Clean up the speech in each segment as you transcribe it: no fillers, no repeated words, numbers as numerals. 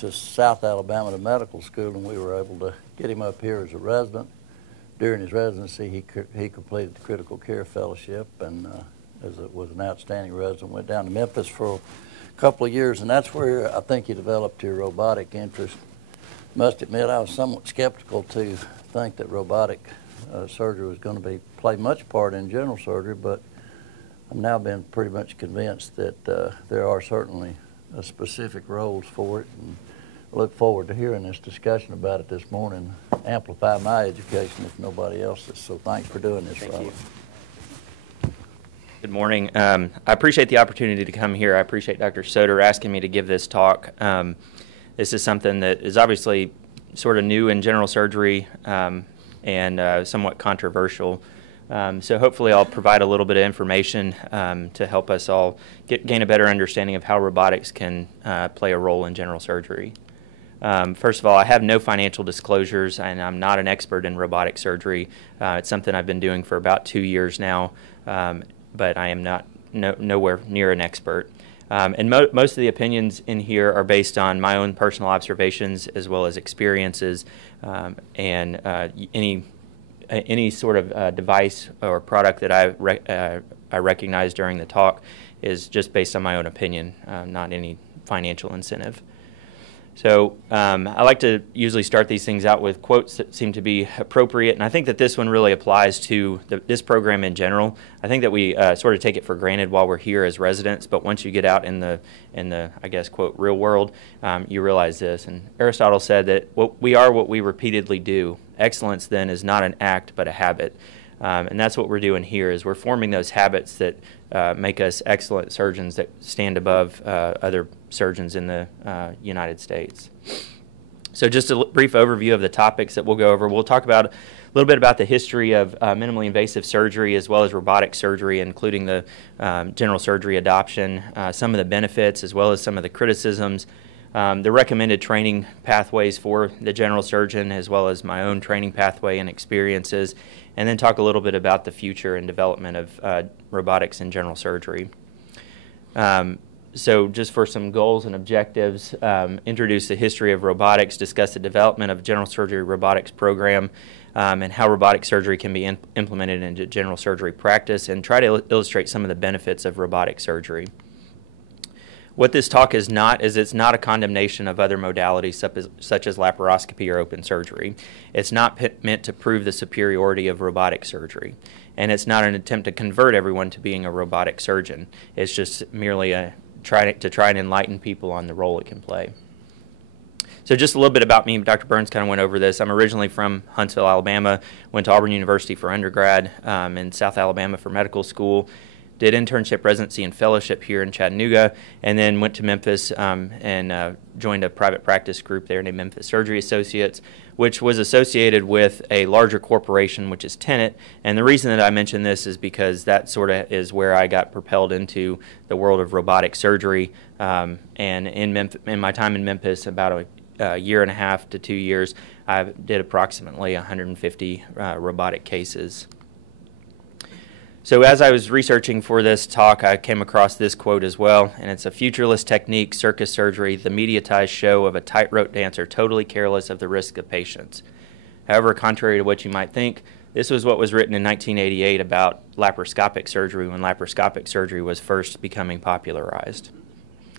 to South Alabama to medical school, and we were able to get him up here as a resident. During his residency, he completed the critical care fellowship, and was an outstanding resident. Went down to Memphis for a couple of years, and that's where I think he developed his robotic interest. Must admit, I was somewhat skeptical to think that robotic surgery was going to play much part in general surgery, but I've now been pretty much convinced that there are certainly specific roles for it, and I look forward to hearing this discussion about it this morning. Amplify my education if nobody else's. So thanks for doing this, Thank Robert. you. Good morning. I appreciate the opportunity to come here. I appreciate Dr. Soder asking me to give this talk. This is something that is obviously sort of new in general surgery and somewhat controversial. So hopefully I'll provide a little bit of information to help us all gain a better understanding of how robotics can play a role in general surgery. First of all, I have no financial disclosures, and I'm not an expert in robotic surgery. It's something I've been doing for about 2 years now, but I am nowhere near an expert. And most of the opinions in here are based on my own personal observations as well as experiences, and any sort of device or product that I recognize during the talk is just based on my own opinion, not any financial incentive. So I like to usually start these things out with quotes that seem to be appropriate, and I think that this one really applies to this program in general. I think that we sort of take it for granted while we're here as residents, but once you get out in the I guess, quote, real world, you realize this. And Aristotle said that we are what we repeatedly do. Excellence, then, is not an act, but a habit. And that's what we're doing here, is we're forming those habits that make us excellent surgeons that stand above other surgeons in the United States. So just a brief overview of the topics that we'll go over. We'll talk about a little bit about the history of minimally invasive surgery as well as robotic surgery, including the general surgery adoption, some of the benefits as well as some of the criticisms, the recommended training pathways for the general surgeon as well as my own training pathway and experiences, and then talk a little bit about the future and development of robotics in general surgery. So just for some goals and objectives, introduce the history of robotics, discuss the development of general surgery robotics program, and how robotic surgery can be implemented into general surgery practice, and try to illustrate some of the benefits of robotic surgery. What this talk is not is it's not a condemnation of other modalities such as laparoscopy or open surgery. It's not meant to prove the superiority of robotic surgery. And it's not an attempt to convert everyone to being a robotic surgeon. It's just merely to try and enlighten people on the role it can play. So just a little bit about me. Dr. Burns kind of went over this. I'm originally from Huntsville, Alabama, went to Auburn University for undergrad, in South Alabama for medical school, did internship, residency, and fellowship here in Chattanooga, and then went to Memphis and joined a private practice group there named Memphis Surgery Associates, which was associated with a larger corporation, which is Tenet. And the reason that I mention this is because that sort of is where I got propelled into the world of robotic surgery. And in my time in Memphis, about a year and a half to 2 years, I did approximately 150 robotic cases. So as I was researching for this talk, I came across this quote as well, and it's a futureless technique, circus surgery, the mediatized show of a tightrope dancer totally careless of the risk of patients. However, contrary to what you might think, this was what was written in 1988 about laparoscopic surgery when laparoscopic surgery was first becoming popularized.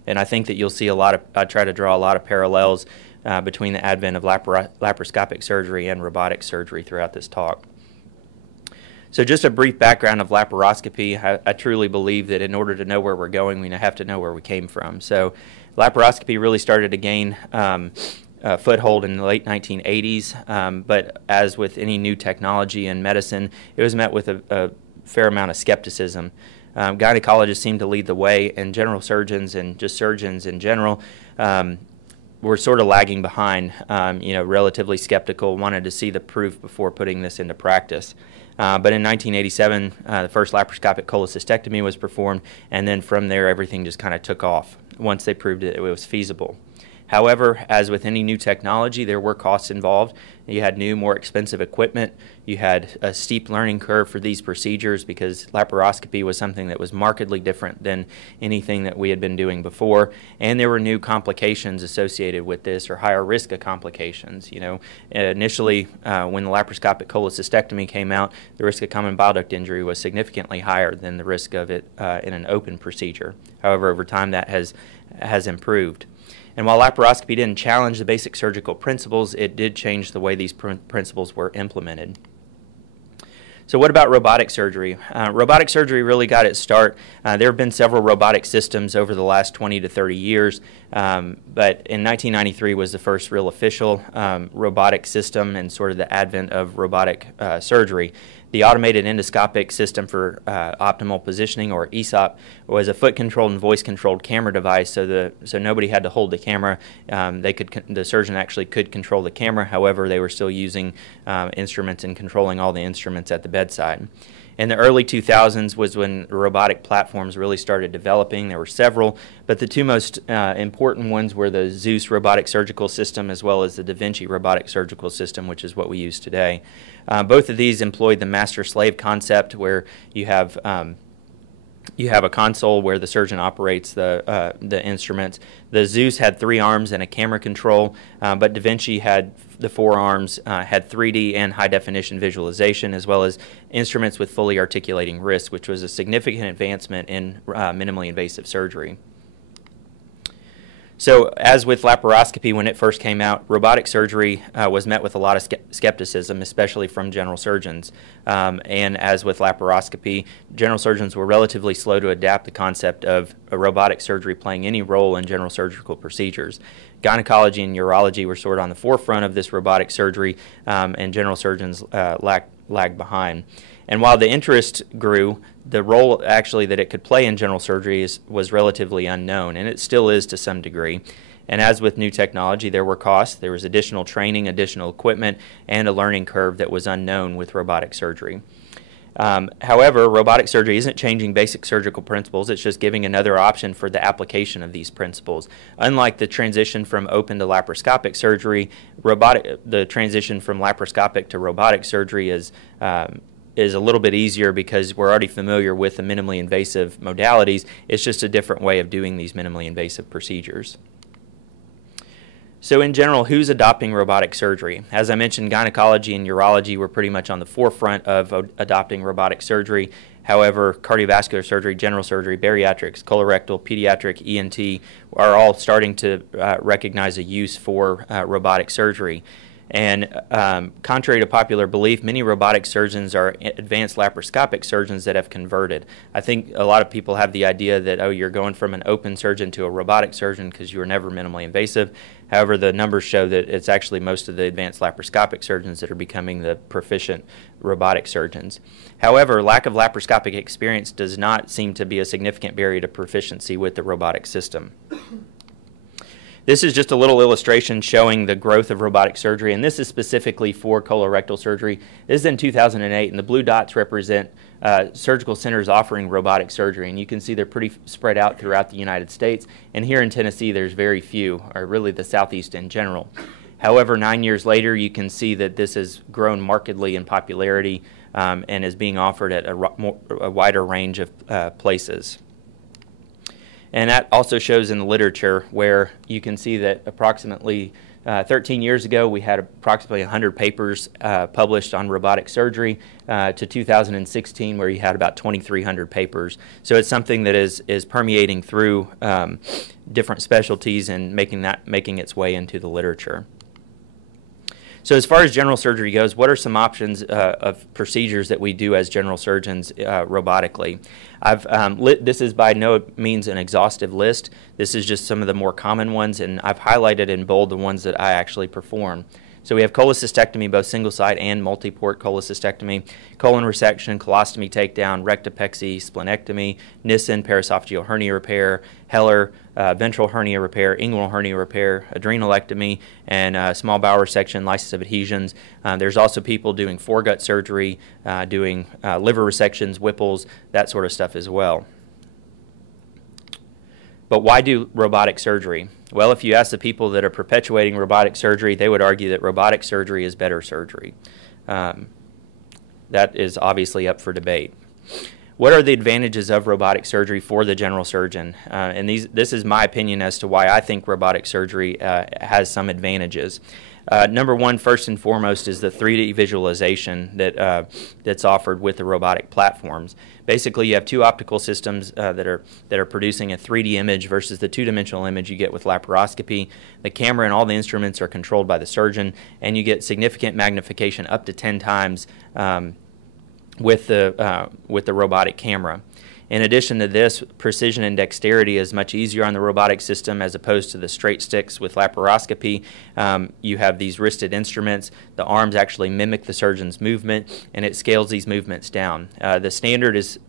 And I think that you'll see I try to draw a lot of parallels between the advent of laparoscopic surgery and robotic surgery throughout this talk. So just a brief background of laparoscopy. I truly believe that in order to know where we're going, we have to know where we came from. So laparoscopy really started to gain a foothold in the late 1980s, but as with any new technology in medicine, it was met with a fair amount of skepticism. Gynecologists seemed to lead the way, and general surgeons and just surgeons in general were sort of lagging behind, relatively skeptical, wanted to see the proof before putting this into practice. But in 1987, the first laparoscopic cholecystectomy was performed, and then from there everything just kind of took off once they proved that it was feasible. However, as with any new technology, there were costs involved. You had new, more expensive equipment. You had a steep learning curve for these procedures because laparoscopy was something that was markedly different than anything that we had been doing before. And there were new complications associated with this, or higher risk of complications. You know, initially, when the laparoscopic cholecystectomy came out, the risk of common bile duct injury was significantly higher than the risk of it in an open procedure. However, over time, that has improved. And while laparoscopy didn't challenge the basic surgical principles, it did change the way these principles were implemented. So what about robotic surgery? Robotic surgery really got its start. There have been several robotic systems over the last 20 to 30 years, but in 1993 was the first real official robotic system and sort of the advent of robotic surgery. The automated endoscopic system for optimal positioning, or ESOP, was a foot-controlled and voice-controlled camera device, so nobody had to hold the camera. The surgeon actually could control the camera. However, they were still using instruments and controlling all the instruments at the bedside. In the early 2000s was when robotic platforms really started developing. There were several, but the two most important ones were the Zeus robotic surgical system as well as the Da Vinci robotic surgical system, which is what we use today. Both of these employed the master-slave concept, where you have a console where the surgeon operates the instruments. The Zeus had 3 arms and a camera control, but Da Vinci had the 4 arms, had 3D and high-definition visualization, as well as instruments with fully articulating wrists, which was a significant advancement in minimally invasive surgery. So as with laparoscopy when it first came out, robotic surgery was met with a lot of skepticism, especially from general surgeons. And as with laparoscopy, general surgeons were relatively slow to adapt the concept of a robotic surgery playing any role in general surgical procedures. Gynecology and urology were sort of on the forefront of this robotic surgery, and general surgeons lagged behind. And while the interest grew, the role actually that it could play in general surgery was relatively unknown, and it still is to some degree. And as with new technology, there were costs. There was additional training, additional equipment, and a learning curve that was unknown with robotic surgery. However, robotic surgery isn't changing basic surgical principles. It's just giving another option for the application of these principles. Unlike the transition from open to laparoscopic surgery, the transition from laparoscopic to robotic surgery is a little bit easier because we're already familiar with the minimally invasive modalities. It's just a different way of doing these minimally invasive procedures. So in general, who's adopting robotic surgery? As I mentioned, gynecology and urology were pretty much on the forefront of adopting robotic surgery. However, cardiovascular surgery, general surgery, bariatrics, colorectal, pediatric, ENT are all starting to recognize a use for robotic surgery. And contrary to popular belief, many robotic surgeons are advanced laparoscopic surgeons that have converted. I think a lot of people have the idea that, oh, you're going from an open surgeon to a robotic surgeon because you were never minimally invasive. However, the numbers show that it's actually most of the advanced laparoscopic surgeons that are becoming the proficient robotic surgeons. However, lack of laparoscopic experience does not seem to be a significant barrier to proficiency with the robotic system. This is just a little illustration showing the growth of robotic surgery, and this is specifically for colorectal surgery. This is in 2008, and the blue dots represent surgical centers offering robotic surgery, and you can see they're pretty spread out throughout the United States, and here in Tennessee there's very few, or really the Southeast in general. However, 9 years later, you can see that this has grown markedly in popularity and is being offered at a wider range of places. And that also shows in the literature where you can see that approximately 13 years ago we had approximately 100 papers published on robotic surgery to 2016 where you had about 2,300 papers. So it's something that is permeating through different specialties and making its way into the literature. So as far as general surgery goes, what are some options of procedures that we do as general surgeons robotically? This is by no means an exhaustive list. This is just some of the more common ones, and I've highlighted in bold the ones that I actually perform. So we have cholecystectomy, both single-site and multi-port cholecystectomy, colon resection, colostomy takedown, rectopexy, splenectomy, Nissen, paraesophageal hernia repair, Heller, ventral hernia repair, inguinal hernia repair, adrenalectomy, and small bowel resection, lysis of adhesions. There's also people doing foregut surgery, doing liver resections, Whipples, that sort of stuff as well. But why do robotic surgery? Well, if you ask the people that are perpetuating robotic surgery, they would argue that robotic surgery is better surgery. That is obviously up for debate. What are the advantages of robotic surgery for the general surgeon? And this is my opinion as to why I think robotic surgery has some advantages. Number one, first and foremost, is the 3D visualization that's offered with the robotic platforms. Basically, you have two optical systems that are producing a 3D image versus the two-dimensional image you get with laparoscopy. The camera and all the instruments are controlled by the surgeon, and you get significant magnification up to 10 times with the robotic camera. In addition to this, precision and dexterity is much easier on the robotic system as opposed to the straight sticks with laparoscopy. You have these wristed instruments. The arms actually mimic the surgeon's movement, and it scales these movements down. The standard is,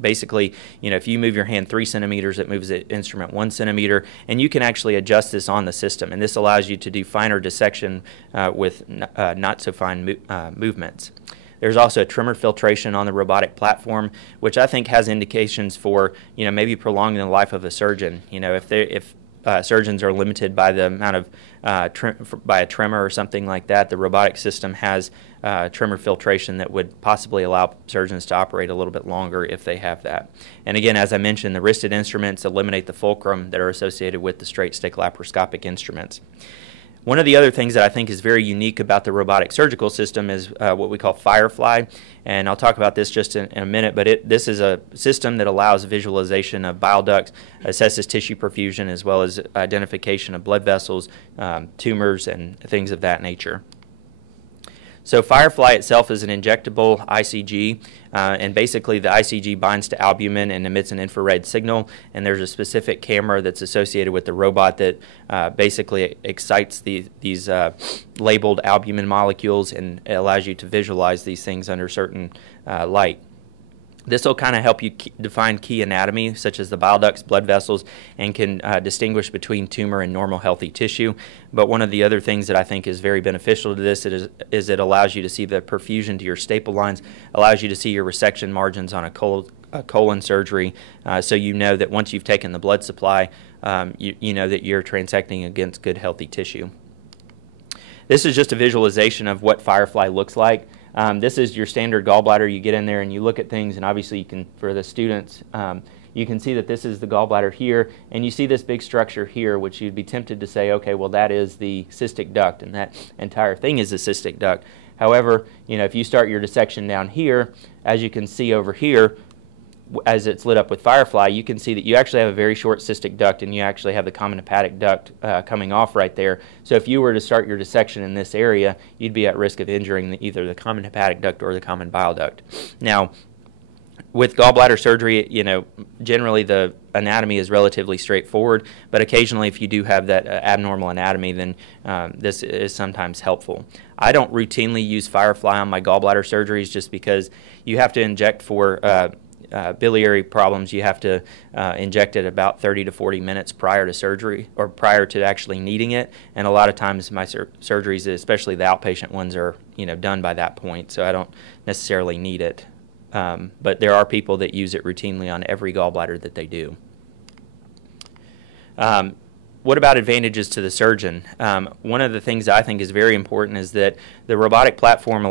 basically, if you move your hand 3 centimeters, it moves the instrument 1 centimeter, and you can actually adjust this on the system. And this allows you to do finer dissection with not so fine movements. There's also a tremor filtration on the robotic platform, which I think has indications for, maybe prolonging the life of a surgeon. If surgeons are limited by the amount of by a tremor or something like that, the robotic system has tremor filtration that would possibly allow surgeons to operate a little bit longer if they have that. And again, as I mentioned, the wristed instruments eliminate the fulcrum that are associated with the straight stick laparoscopic instruments. One of the other things that I think is very unique about the robotic surgical system is what we call Firefly, and I'll talk about this just in a minute, but this is a system that allows visualization of bile ducts, assesses tissue perfusion, as well as identification of blood vessels, tumors, and things of that nature. So Firefly itself is an injectable ICG, and basically the ICG binds to albumin and emits an infrared signal, and there's a specific camera that's associated with the robot that basically excites these labeled albumin molecules, and it allows you to visualize these things under certain light. This will kind of help you define key anatomy, such as the bile ducts, blood vessels, and can distinguish between tumor and normal healthy tissue. But one of the other things that I think is very beneficial to this is it allows you to see the perfusion to your staple lines, allows you to see your resection margins on a colon surgery, so you know that once you've taken the blood supply, you know that you're transecting against good healthy tissue. This is just a visualization of what Firefly looks like. This is your standard gallbladder. You get in there and you look at things, and obviously you can, for the students, you can see that this is the gallbladder here, and you see this big structure here, which you'd be tempted to say, okay, well that is the cystic duct, and that entire thing is the cystic duct. However, if you start your dissection down here, as you can see over here, as it's lit up with Firefly, you can see that you actually have a very short cystic duct, and you actually have the common hepatic duct coming off right there. So if you were to start your dissection in this area, you'd be at risk of injuring either the common hepatic duct or the common bile duct. Now, with gallbladder surgery, generally the anatomy is relatively straightforward, but occasionally if you do have that abnormal anatomy, then this is sometimes helpful. I don't routinely use Firefly on my gallbladder surgeries just because you have to inject for biliary problems. You have to inject it about 30 to 40 minutes prior to surgery or prior to actually needing it, and a lot of times my surgeries, especially the outpatient ones, are done by that point, so I don't necessarily need it. But there are people that use it routinely on every gallbladder that they do. What about advantages to the surgeon? One of the things that I think is very important is that the robotic platform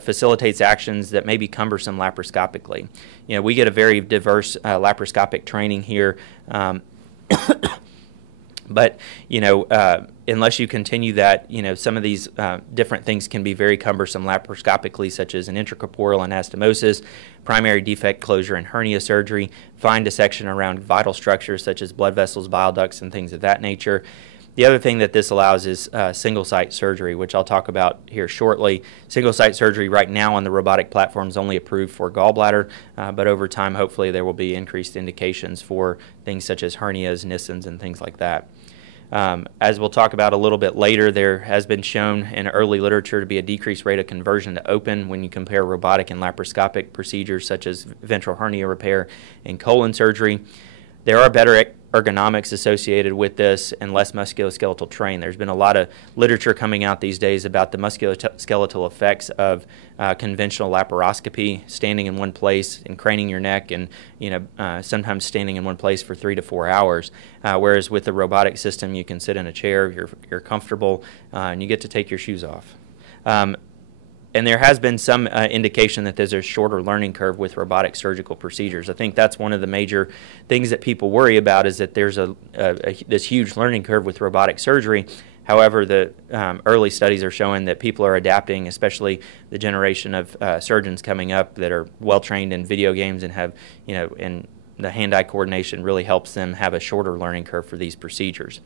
facilitates actions that may be cumbersome laparoscopically. We get a very diverse laparoscopic training here, but unless you continue that, some of these different things can be very cumbersome laparoscopically, such as an intracorporeal anastomosis, primary defect closure and hernia surgery, fine dissection around vital structures such as blood vessels, bile ducts, and things of that nature. The other thing that this allows is single-site surgery, which I'll talk about here shortly. Single-site surgery right now on the robotic platform is only approved for gallbladder, but over time, hopefully, there will be increased indications for things such as hernias, Nissens, and things like that. As we'll talk about a little bit later, there has been shown in early literature to be a decreased rate of conversion to open when you compare robotic and laparoscopic procedures such as ventral hernia repair and colon surgery. There are better ergonomics associated with this and less musculoskeletal strain. There's been a lot of literature coming out these days about the musculoskeletal effects of conventional laparoscopy, standing in one place and craning your neck, and sometimes standing in one place for 3 to 4 hours. Whereas with the robotic system, you can sit in a chair, you're comfortable, and you get to take your shoes off. And there has been some indication that there's a shorter learning curve with robotic surgical procedures. I think that's one of the major things that people worry about, is that there's this huge learning curve with robotic surgery. However, the early studies are showing that people are adapting, especially the generation of surgeons coming up that are well trained in video games and have, and the hand-eye coordination really helps them have a shorter learning curve for these procedures.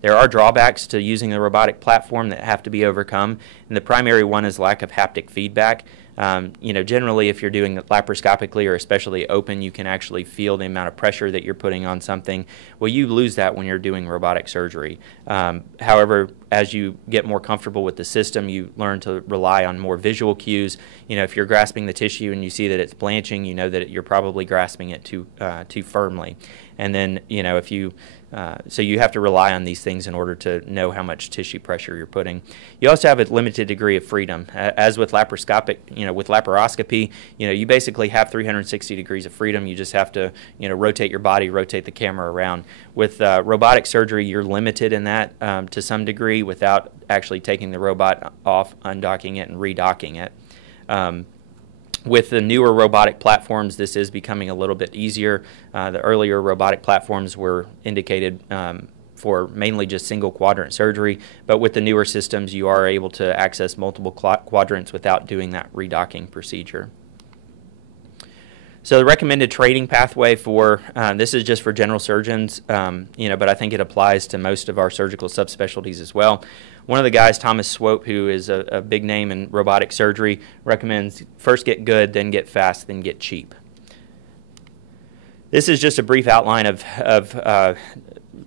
There are drawbacks to using the robotic platform that have to be overcome, and the primary one is lack of haptic feedback. Generally, if you're doing it laparoscopically or especially open, you can actually feel the amount of pressure that you're putting on something. Well, you lose that when you're doing robotic surgery. However, as you get more comfortable with the system, you learn to rely on more visual cues. If you're grasping the tissue and you see that it's blanching, you know that you're probably grasping it too firmly. And then, so you have to rely on these things in order to know how much tissue pressure you're putting. You also have a limited degree of freedom. As with with laparoscopy, you basically have 360 degrees of freedom. You just have to, rotate your body, rotate the camera around. With robotic surgery, you're limited in that to some degree without actually taking the robot off, undocking it, and redocking it. With the newer robotic platforms, this is becoming a little bit easier. The earlier robotic platforms were indicated for mainly just single quadrant surgery, but with the newer systems, you are able to access multiple quadrants without doing that redocking procedure. So the recommended training pathway for, this is just for general surgeons, but I think it applies to most of our surgical subspecialties as well. One of the guys, Thomas Swope, who is a big name in robotic surgery, recommends first get good, then get fast, then get cheap. This is just a brief outline of Da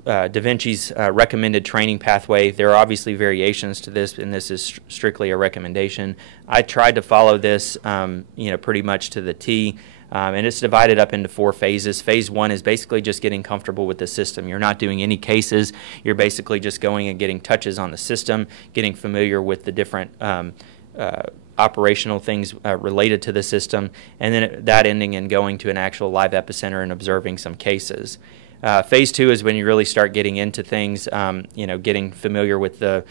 Vinci's recommended training pathway. There are obviously variations to this, and this is strictly a recommendation. I tried to follow this, pretty much to the T. And it's divided up into 4 phases. Phase 1 is basically just getting comfortable with the system. You're not doing any cases. You're basically just going and getting touches on the system, getting familiar with the different operational things related to the system, and then that ending in going to an actual live epicenter and observing some cases. Phase 2 is when you really start getting into things, getting familiar with the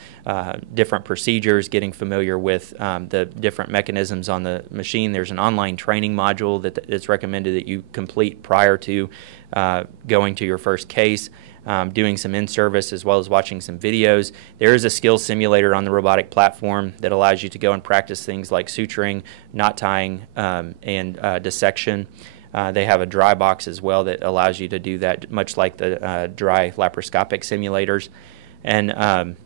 different procedures, getting familiar with the different mechanisms on the machine. There's an online training module that's recommended that you complete prior to going to your first case, doing some in-service as well as watching some videos. There is a skills simulator on the robotic platform that allows you to go and practice things like suturing, knot tying, and dissection. They have a dry box as well that allows you to do that, much like the dry laparoscopic simulators. And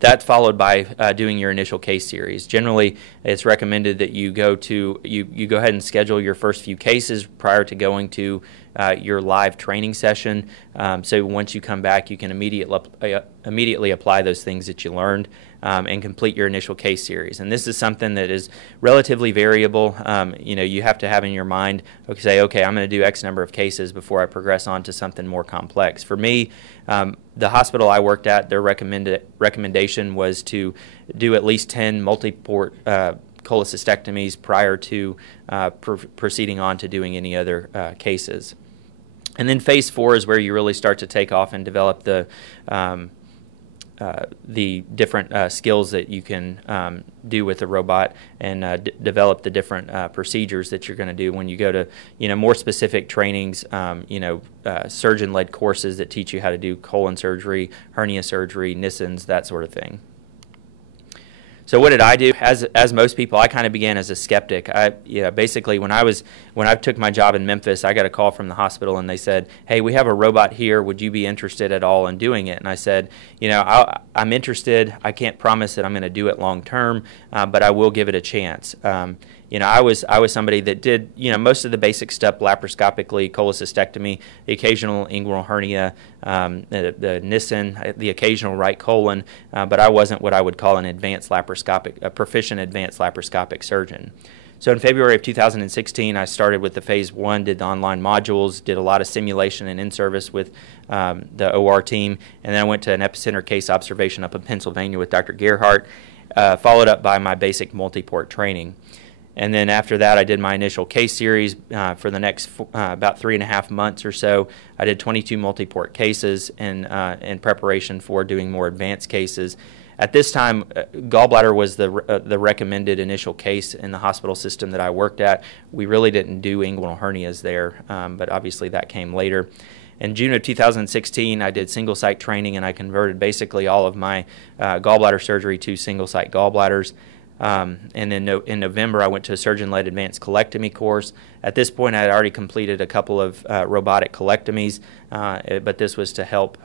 that's followed by doing your initial case series. Generally, it's recommended that you go ahead and schedule your first few cases prior to going to your live training session. So once you come back, you can immediately apply those things that you learned and complete your initial case series. And this is something that is relatively variable. You have to have in your mind, okay, I'm going to do X number of cases before I progress on to something more complex. For me, the hospital I worked at, their recommendation was to do at least 10 multi-port cholecystectomies prior to proceeding on to doing any other cases. And then phase 4 is where you really start to take off and develop the different skills that you can do with the robot, and develop the different procedures that you're going to do when you go to more specific trainings, surgeon-led courses that teach you how to do colon surgery, hernia surgery, Nissens, that sort of thing. So what did I do? As most people, I kind of began as a skeptic. Basically, when I took my job in Memphis, I got a call from the hospital, and they said, "Hey, we have a robot here. Would you be interested at all in doing it?" And I said, I'm interested. I can't promise that I'm going to do it long term, but I will give it a chance. I was somebody that did most of the basic stuff laparoscopically, cholecystectomy, the occasional inguinal hernia, the Nissen, the occasional right colon, but I wasn't what I would call a proficient advanced laparoscopic surgeon. So in February of 2016, I started with the phase 1, did the online modules, did a lot of simulation and in-service with the OR team, and then I went to an epicenter case observation up in Pennsylvania with Dr. Gerhardt, followed up by my basic multi-port training. And then after that, I did my initial case series for the next about 3.5 months or so. I did 22 multi-port cases in preparation for doing more advanced cases. At this time, gallbladder was the recommended initial case in the hospital system that I worked at. We really didn't do inguinal hernias there, but obviously that came later. In June of 2016, I did single-site training, and I converted basically all of my gallbladder surgery to single-site gallbladders. And in November, I went to a surgeon-led advanced colectomy course. At this point, I had already completed a couple of robotic colectomies, but this was to help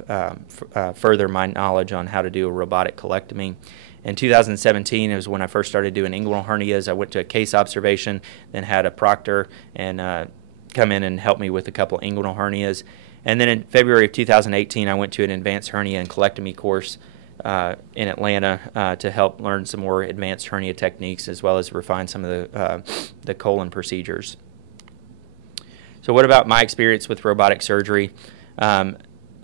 further my knowledge on how to do a robotic colectomy. In 2017, it was when I first started doing inguinal hernias. I went to a case observation, then had a proctor and come in and help me with a couple of inguinal hernias. And then in February of 2018, I went to an advanced hernia and colectomy course in Atlanta to help learn some more advanced hernia techniques as well as refine some of the colon procedures. So what about my experience with robotic surgery? I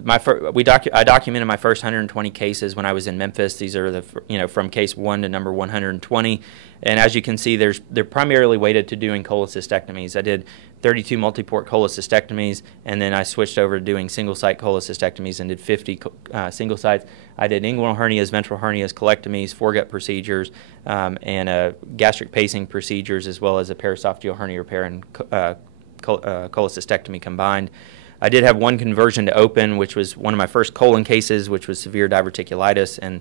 documented my first 120 cases when I was in Memphis. These are from case 1 to number 120, and as you can see, they're primarily weighted to doing cholecystectomies. I did 32 multi-port cholecystectomies, and then I switched over to doing single-site cholecystectomies and did 50 single sites. I did inguinal hernias, ventral hernias, colectomies, foregut procedures, and gastric pacing procedures, as well as a paraesophageal hernia repair and cholecystectomy combined. I did have one conversion to open, which was one of my first colon cases, which was severe diverticulitis, and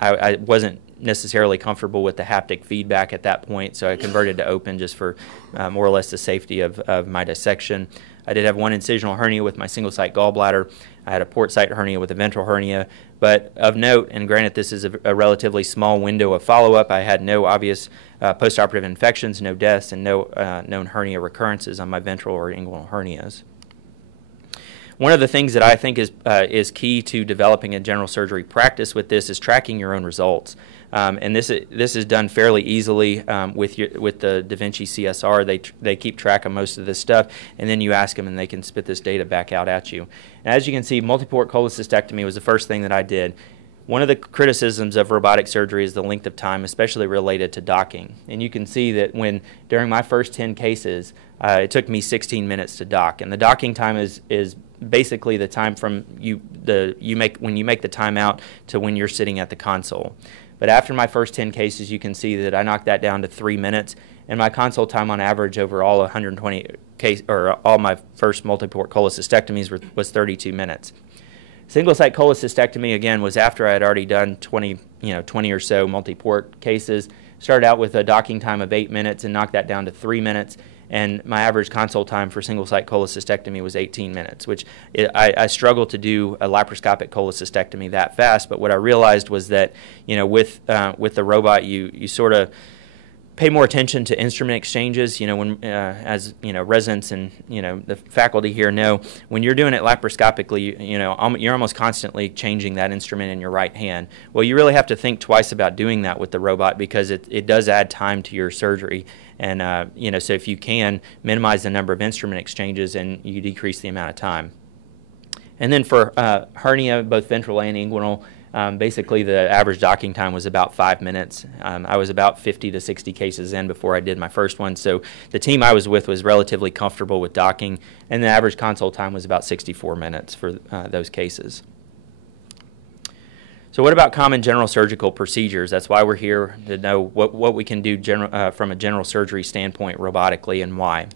I wasn't necessarily comfortable with the haptic feedback at that point, so I converted to open just for more or less the safety of my dissection. I did have one incisional hernia with my single-site gallbladder. I had a port-site hernia with a ventral hernia, but of note, and granted this is a relatively small window of follow-up, I had no obvious postoperative infections, no deaths, and no known hernia recurrences on my ventral or inguinal hernias. One of the things that I think is key to developing a general surgery practice with this is tracking your own results. And this is done fairly easily with the Da Vinci CSR. They keep track of most of this stuff, and then you ask them, and they can spit this data back out at you. And as you can see, multi-port cholecystectomy was the first thing that I did. One of the criticisms of robotic surgery is the length of time, especially related to docking. And you can see that during my first 10 cases, it took me 16 minutes to dock. And the docking time is basically the time from when you make the time out to when you're sitting at the console. But after my first 10 cases, you can see that I knocked that down to 3 minutes, and my console time on average over all 120 all my first multi-port cholecystectomies was 32 minutes. Single-site cholecystectomy, again, was after I had already done 20 or so multi-port cases. Started out with a docking time of 8 minutes and knocked that down to 3 minutes. And my average console time for single-site cholecystectomy was 18 minutes, which I struggled to do a laparoscopic cholecystectomy that fast. But what I realized was that, with the robot, you sort of pay more attention to instrument exchanges. As residents and the faculty here know, when you're doing it laparoscopically, you're almost constantly changing that instrument in your right hand. Well, you really have to think twice about doing that with the robot because it does add time to your surgery. And so if you can minimize the number of instrument exchanges, and you decrease the amount of time. And then for hernia, both ventral and inguinal, basically the average docking time was about 5 minutes. I was about 50 to 60 cases in before I did my first one, so the team I was with was relatively comfortable with docking, and the average console time was about 64 minutes for those cases. So what about common general surgical procedures? That's why we're here, to know what we can do from a general surgery standpoint robotically, and why.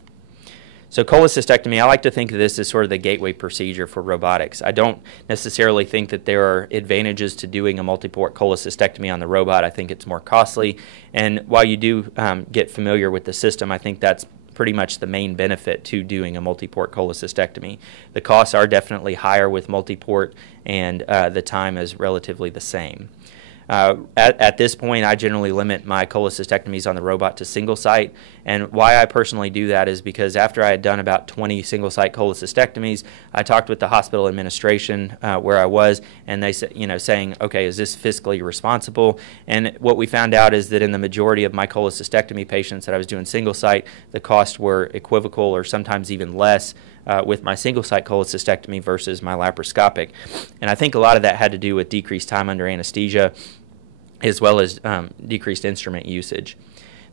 So cholecystectomy, I like to think of this as sort of the gateway procedure for robotics. I don't necessarily think that there are advantages to doing a multi-port cholecystectomy on the robot. I think it's more costly. And while you do get familiar with the system, I think that's pretty much the main benefit to doing a multi-port cholecystectomy. The costs are definitely higher with multi-port, and the time is relatively the same. At this point, I generally limit my cholecystectomies on the robot to single site, and why I personally do that is because after I had done about 20 single site cholecystectomies, I talked with the hospital administration where I was, and they said, saying, okay, is this fiscally responsible? And what we found out is that in the majority of my cholecystectomy patients that I was doing single site, the costs were equivocal or sometimes even less with my single-site cholecystectomy versus my laparoscopic. And I think a lot of that had to do with decreased time under anesthesia as well as decreased instrument usage.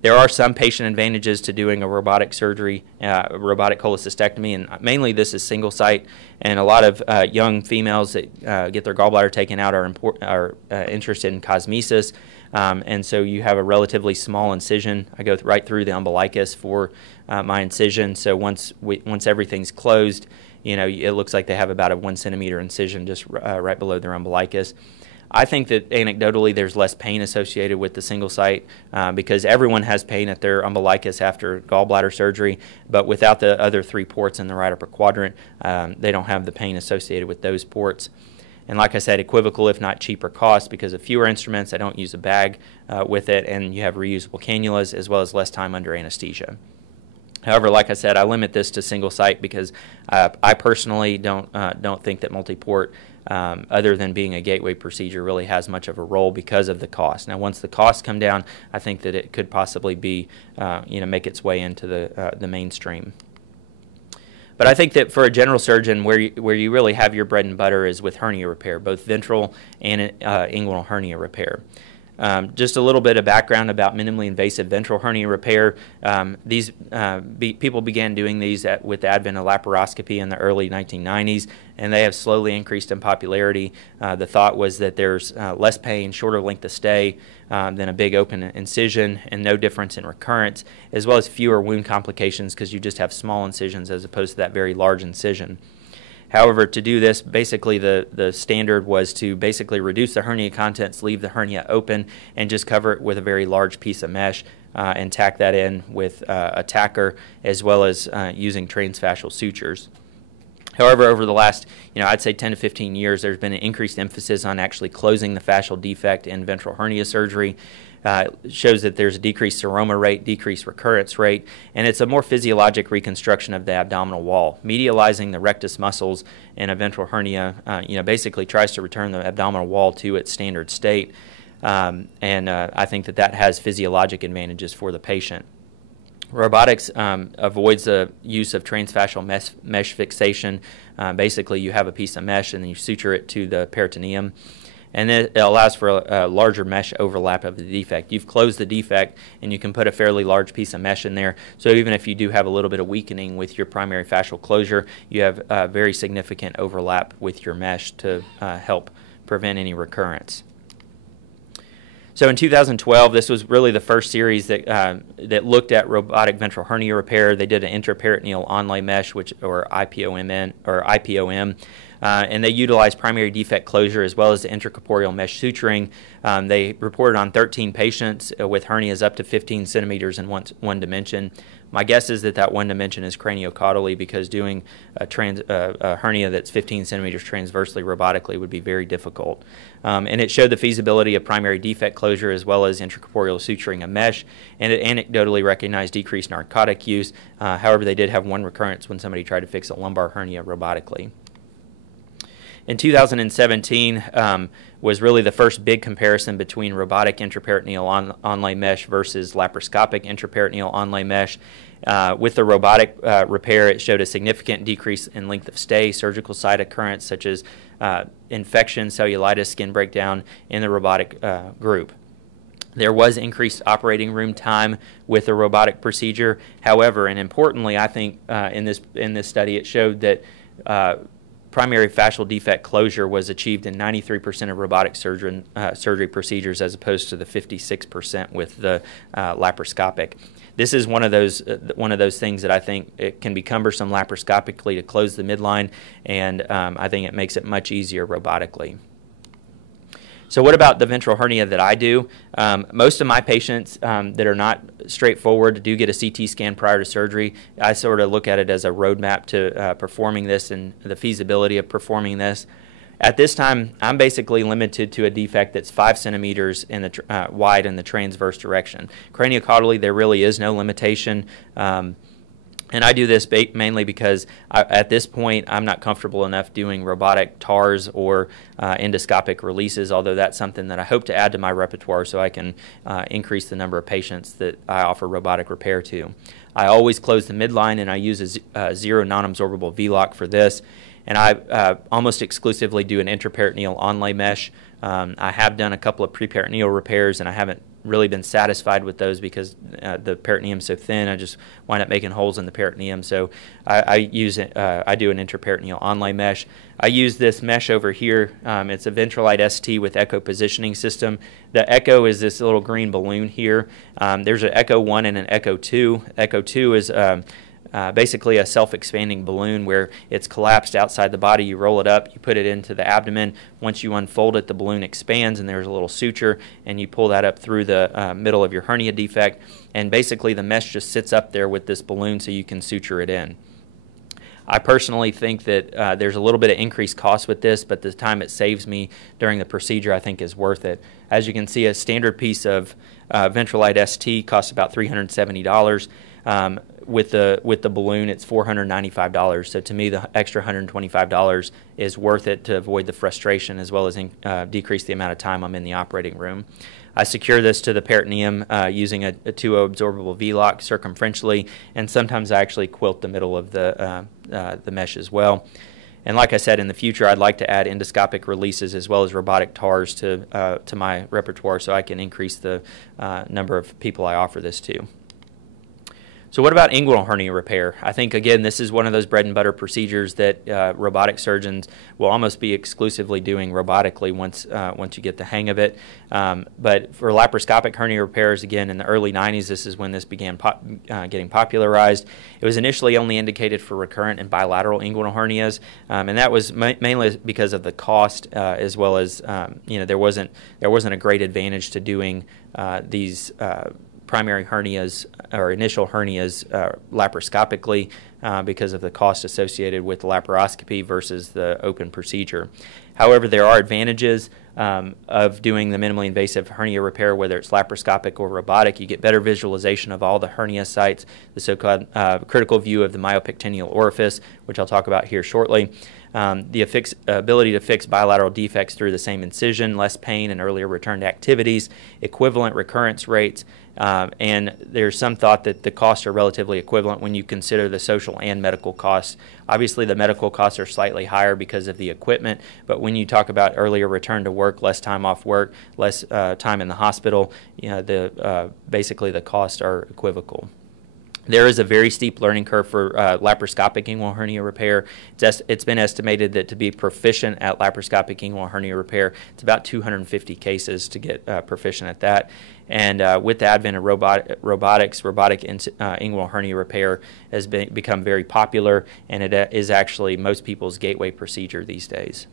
There are some patient advantages to doing a robotic surgery, robotic cholecystectomy, and mainly this is single-site, and a lot of young females that get their gallbladder taken out are interested in cosmesis. And so you have a relatively small incision. I go right through the umbilicus for my incision. So once everything's closed, it looks like they have about a 1 centimeter incision just right below their umbilicus. I think that anecdotally there's less pain associated with the single site because everyone has pain at their umbilicus after gallbladder surgery, but without the other 3 ports in the right upper quadrant, they don't have the pain associated with those ports. And like I said, equivocal if not cheaper cost because of fewer instruments. I don't use a bag with it, and you have reusable cannulas as well as less time under anesthesia. However, like I said, I limit this to single site because I personally don't think that multi-port, other than being a gateway procedure, really has much of a role because of the cost. Now, once the costs come down, I think that it could possibly be, make its way into the mainstream. But I think that for a general surgeon, where you really have your bread and butter is with hernia repair, both ventral and inguinal hernia repair. Just a little bit of background about minimally invasive ventral hernia repair. People began doing these with the advent of laparoscopy in the early 1990s, and they have slowly increased in popularity. The thought was that there's less pain, shorter length of stay than a big open incision, and no difference in recurrence, as well as fewer wound complications because you just have small incisions as opposed to that very large incision. However, to do this, basically the standard was to basically reduce the hernia contents, leave the hernia open, and just cover it with a very large piece of mesh and tack that in with a tacker as well as using transfascial sutures. However, over the last, I'd say 10 to 15 years, there's been an increased emphasis on actually closing the fascial defect in ventral hernia surgery. It shows that there's a decreased seroma rate, decreased recurrence rate, and it's a more physiologic reconstruction of the abdominal wall. Medializing the rectus muscles in a ventral hernia, basically tries to return the abdominal wall to its standard state, and I think that has physiologic advantages for the patient. Robotics avoids the use of transfascial mesh fixation. Basically, you have a piece of mesh and then you suture it to the peritoneum. And it allows for a larger mesh overlap of the defect. You've closed the defect, and you can put a fairly large piece of mesh in there. So even if you do have a little bit of weakening with your primary fascial closure, you have very significant overlap with your mesh to help prevent any recurrence. So in 2012, this was really the first series that looked at robotic ventral hernia repair. They did an intraperitoneal onlay mesh, or IPOM. And they utilized primary defect closure as well as the intracorporeal mesh suturing. They reported on 13 patients with hernias up to 15 centimeters in one dimension. My guess is that one dimension is craniocaudally because doing a hernia that's 15 centimeters transversely robotically would be very difficult. And it showed the feasibility of primary defect closure as well as intracorporeal suturing of mesh, and it anecdotally recognized decreased narcotic use. However, they did have one recurrence when somebody tried to fix a lumbar hernia robotically. In 2017 was really the first big comparison between robotic intraperitoneal onlay mesh versus laparoscopic intraperitoneal onlay mesh. With the robotic repair, it showed a significant decrease in length of stay, surgical site occurrence such as infection, cellulitis, skin breakdown in the robotic group. There was increased operating room time with the robotic procedure. However, and importantly, I think in this study, it showed that primary fascial defect closure was achieved in 93% of robotic surgery procedures as opposed to the 56% with the laparoscopic. This is one of those things that I think it can be cumbersome laparoscopically to close the midline, and I think it makes it much easier robotically. So what about the ventral hernia that I do? Most of my patients that are not straightforward do get a CT scan prior to surgery. I sort of look at it as a roadmap to performing this and the feasibility of performing this. At this time, I'm basically limited to a defect that's 5 centimeters in the wide in the transverse direction. Craniocaudally, there really is no limitation. And I do this mainly because at this point I'm not comfortable enough doing robotic TARs or endoscopic releases, although that's something that I hope to add to my repertoire so I can increase the number of patients that I offer robotic repair to. I always close the midline, and I use a zero non-absorbable V-lock for this. And I almost exclusively do an intraperitoneal onlay mesh. I have done a couple of preperitoneal repairs, and I haven't really been satisfied with those because the peritoneum's so thin. I just wind up making holes in the peritoneum. So I do an intraperitoneal onlay mesh. I use this mesh over here. It's a Ventrolite ST with echo positioning system. The echo is this little green balloon here. There's an echo 1 and an echo 2. Echo 2 is basically a self-expanding balloon where it's collapsed outside the body. You roll it up, you put it into the abdomen. Once you unfold it, the balloon expands, and there's a little suture, and you pull that up through the middle of your hernia defect, and basically the mesh just sits up there with this balloon so you can suture it in. I personally think that there's a little bit of increased cost with this, but the time it saves me during the procedure I think is worth it. As you can see, a standard piece of Ventrolite ST costs about $370. With the balloon, it's $495. So to me, the extra $125 is worth it to avoid the frustration as well as decrease the amount of time I'm in the operating room. I secure this to the peritoneum using a 2-0 absorbable V-lock circumferentially, and sometimes I actually quilt the middle of the mesh as well. And like I said, in the future, I'd like to add endoscopic releases as well as robotic TARs to my repertoire so I can increase the number of people I offer this to. So what about inguinal hernia repair? I think, again, this is one of those bread and butter procedures that robotic surgeons will almost be exclusively doing robotically once you get the hang of it. But for laparoscopic hernia repairs, again, in the early 90s, this is when this began getting popularized. It was initially only indicated for recurrent and bilateral inguinal hernias, and that was mainly because of the cost as well as, there wasn't a great advantage to doing these primary hernias or initial hernias laparoscopically because of the cost associated with laparoscopy versus the open procedure. However, there are advantages of doing the minimally invasive hernia repair, whether it's laparoscopic or robotic. You get better visualization of all the hernia sites, the so-called critical view of the myopectineal orifice, which I'll talk about here shortly. The ability to fix bilateral defects through the same incision, less pain and earlier return to activities, equivalent recurrence rates, and there's some thought that the costs are relatively equivalent when you consider the social and medical costs. Obviously, the medical costs are slightly higher because of the equipment, but when you talk about earlier return to work, less time off work, less time in the hospital, basically the costs are equivocal. There is a very steep learning curve for laparoscopic inguinal hernia repair. It's been estimated that to be proficient at laparoscopic inguinal hernia repair, it's about 250 cases to get proficient at that. And with the advent of robotic inguinal hernia repair has become very popular, and it is actually most people's gateway procedure these days.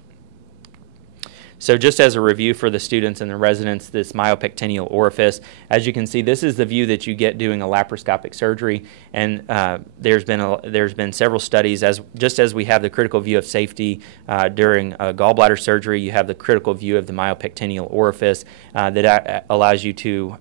So just as a review for the students and the residents, this myopectineal orifice, as you can see, this is the view that you get doing a laparoscopic surgery, and there's been several studies, just as we have the critical view of safety during gallbladder surgery, you have the critical view of the myopectineal orifice that allows you to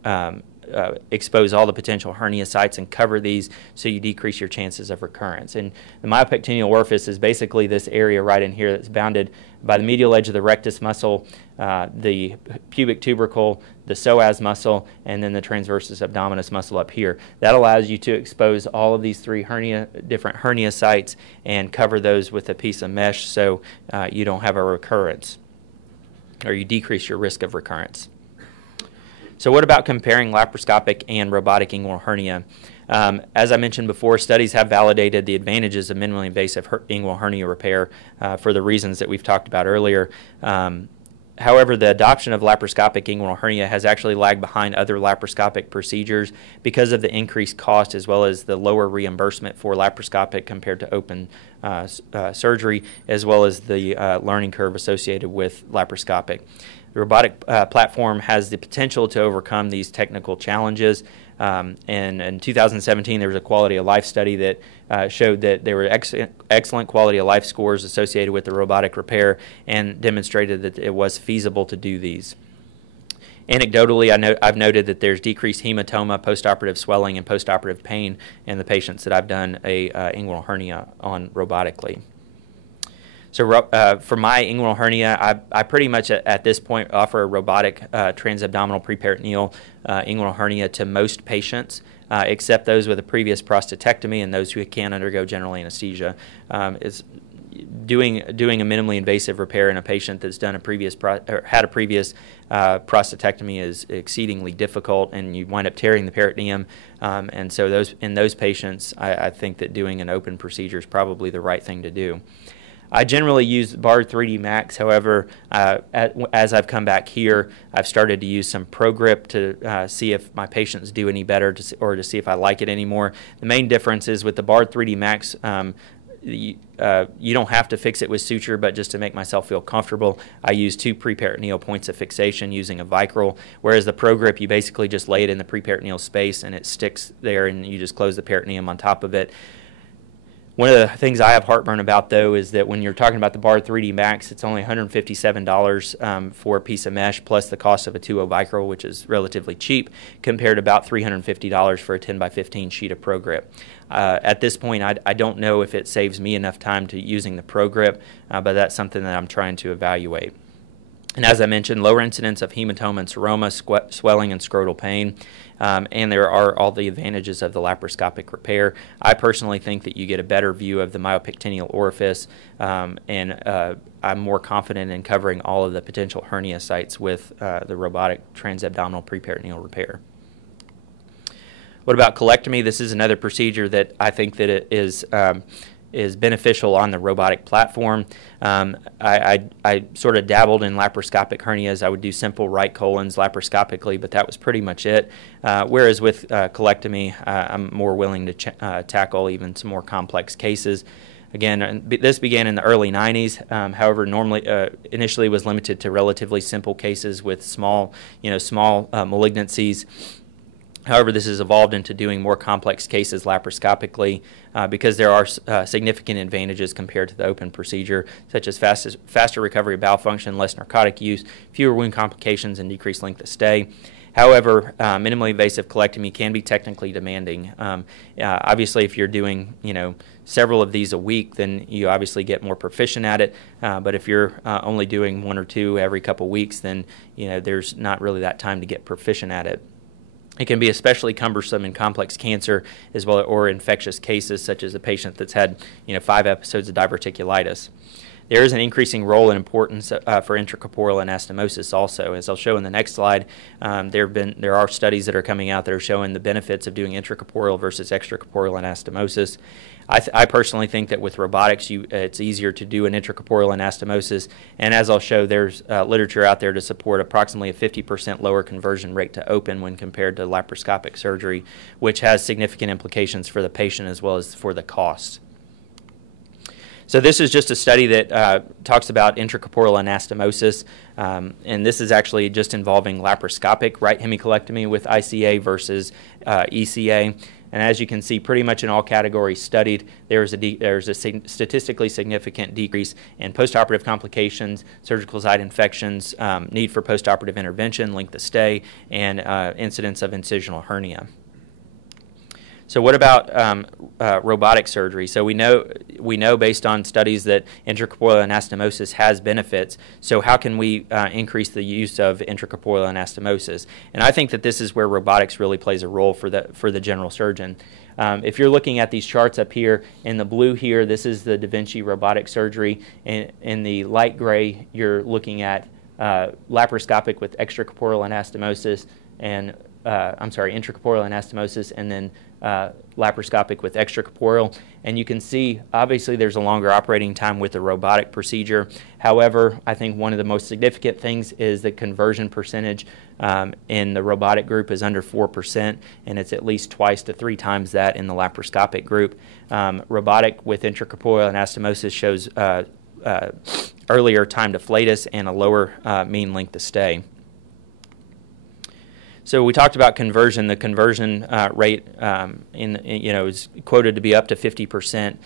expose all the potential hernia sites and cover these so you decrease your chances of recurrence. And the myopectineal orifice is basically this area right in here that's bounded by the medial edge of the rectus muscle, the pubic tubercle, the psoas muscle, and then the transversus abdominis muscle up here. That allows you to expose all of these three different hernia sites and cover those with a piece of mesh so you don't have a recurrence, or you decrease your risk of recurrence. So what about comparing laparoscopic and robotic inguinal hernia? As I mentioned before, studies have validated the advantages of minimally invasive inguinal hernia repair for the reasons that we've talked about earlier. However, the adoption of laparoscopic inguinal hernia has actually lagged behind other laparoscopic procedures because of the increased cost as well as the lower reimbursement for laparoscopic compared to open surgery, as well as the learning curve associated with laparoscopic. The robotic platform has the potential to overcome these technical challenges. And in 2017, there was a quality of life study that showed that there were excellent quality of life scores associated with the robotic repair and demonstrated that it was feasible to do these. Anecdotally, I've noted that there's decreased hematoma, postoperative swelling, and postoperative pain in the patients that I've done a inguinal hernia on robotically. So for my inguinal hernia, I pretty much at this point offer a robotic transabdominal preperitoneal inguinal hernia to most patients, except those with a previous prostatectomy and those who can undergo general anesthesia. Doing a minimally invasive repair in a patient that's done had a previous prostatectomy is exceedingly difficult, and you wind up tearing the peritoneum. And so in those patients, I think that doing an open procedure is probably the right thing to do. I generally use Bard 3D Max. However, as I've come back here, I've started to use some ProGrip to see if my patients do any better or to see if I like it anymore. The main difference is with the Bard 3D Max, you don't have to fix it with suture, but just to make myself feel comfortable, I use 2 preperitoneal points of fixation using a Vicryl, whereas the ProGrip, you basically just lay it in the preperitoneal space and it sticks there and you just close the peritoneum on top of it. One of the things I have heartburn about, though, is that when you're talking about the Bard 3D Max, it's only $157 for a piece of mesh, plus the cost of a 2.0 Vicryl, which is relatively cheap, compared to about $350 for a 10x15 sheet of ProGrip. At this point, I don't know if it saves me enough time to using the ProGrip, but that's something that I'm trying to evaluate. And as I mentioned, lower incidence of hematoma and seroma, swelling, and scrotal pain. And there are all the advantages of the laparoscopic repair. I personally think that you get a better view of the myopectineal orifice, and I'm more confident in covering all of the potential hernia sites with the robotic transabdominal preperitoneal repair. What about colectomy? This is another procedure that I think that it is beneficial on the robotic platform. I sort of dabbled in laparoscopic hernias. I would do simple right colons laparoscopically, but that was pretty much it. Whereas with colectomy, I'm more willing to tackle even some more complex cases. Again, this began in the early 90s. However, initially was limited to relatively simple cases with small malignancies. However, this has evolved into doing more complex cases laparoscopically because there are significant advantages compared to the open procedure, such as faster recovery of bowel function, less narcotic use, fewer wound complications, and decreased length of stay. However, minimally invasive colectomy can be technically demanding. Obviously, if you're doing several of these a week, then you obviously get more proficient at it. But if you're only doing 1 or 2 every couple weeks, then there's not really that time to get proficient at it. It can be especially cumbersome in complex cancer as well, or infectious cases such as a patient that's had 5 episodes of diverticulitis. There is an increasing role and importance for intracorporeal anastomosis also. As I'll show in the next slide, there are studies that are coming out that are showing the benefits of doing intracorporeal versus extracorporeal anastomosis. I personally think that with robotics, it's easier to do an intracorporeal anastomosis, and as I'll show, there's literature out there to support approximately a 50% lower conversion rate to open when compared to laparoscopic surgery, which has significant implications for the patient as well as for the cost. So this is just a study that talks about intracorporeal anastomosis, and this is actually just involving laparoscopic right hemicolectomy with ICA versus ECA. And as you can see, pretty much in all categories studied, there's a statistically significant decrease in postoperative complications, surgical site infections, need for postoperative intervention, length of stay, and incidence of incisional hernia. So what about robotic surgery? So we know based on studies that intracorporeal anastomosis has benefits. So how can we increase the use of intracorporeal anastomosis? And I think that this is where robotics really plays a role for the general surgeon. If you're looking at these charts up here, in the blue here, this is the Da Vinci robotic surgery. In the light gray, you're looking at laparoscopic with extracorporeal anastomosis and intracorporeal anastomosis, and then laparoscopic with extracorporeal. And you can see, obviously, there's a longer operating time with the robotic procedure. However, I think one of the most significant things is the conversion percentage in the robotic group is under 4%, and it's at least 2 to 3 times that in the laparoscopic group. Robotic with intracorporeal anastomosis shows earlier time to flatus and a lower mean length of stay. So we talked about conversion. The conversion rate is quoted to be up to 50%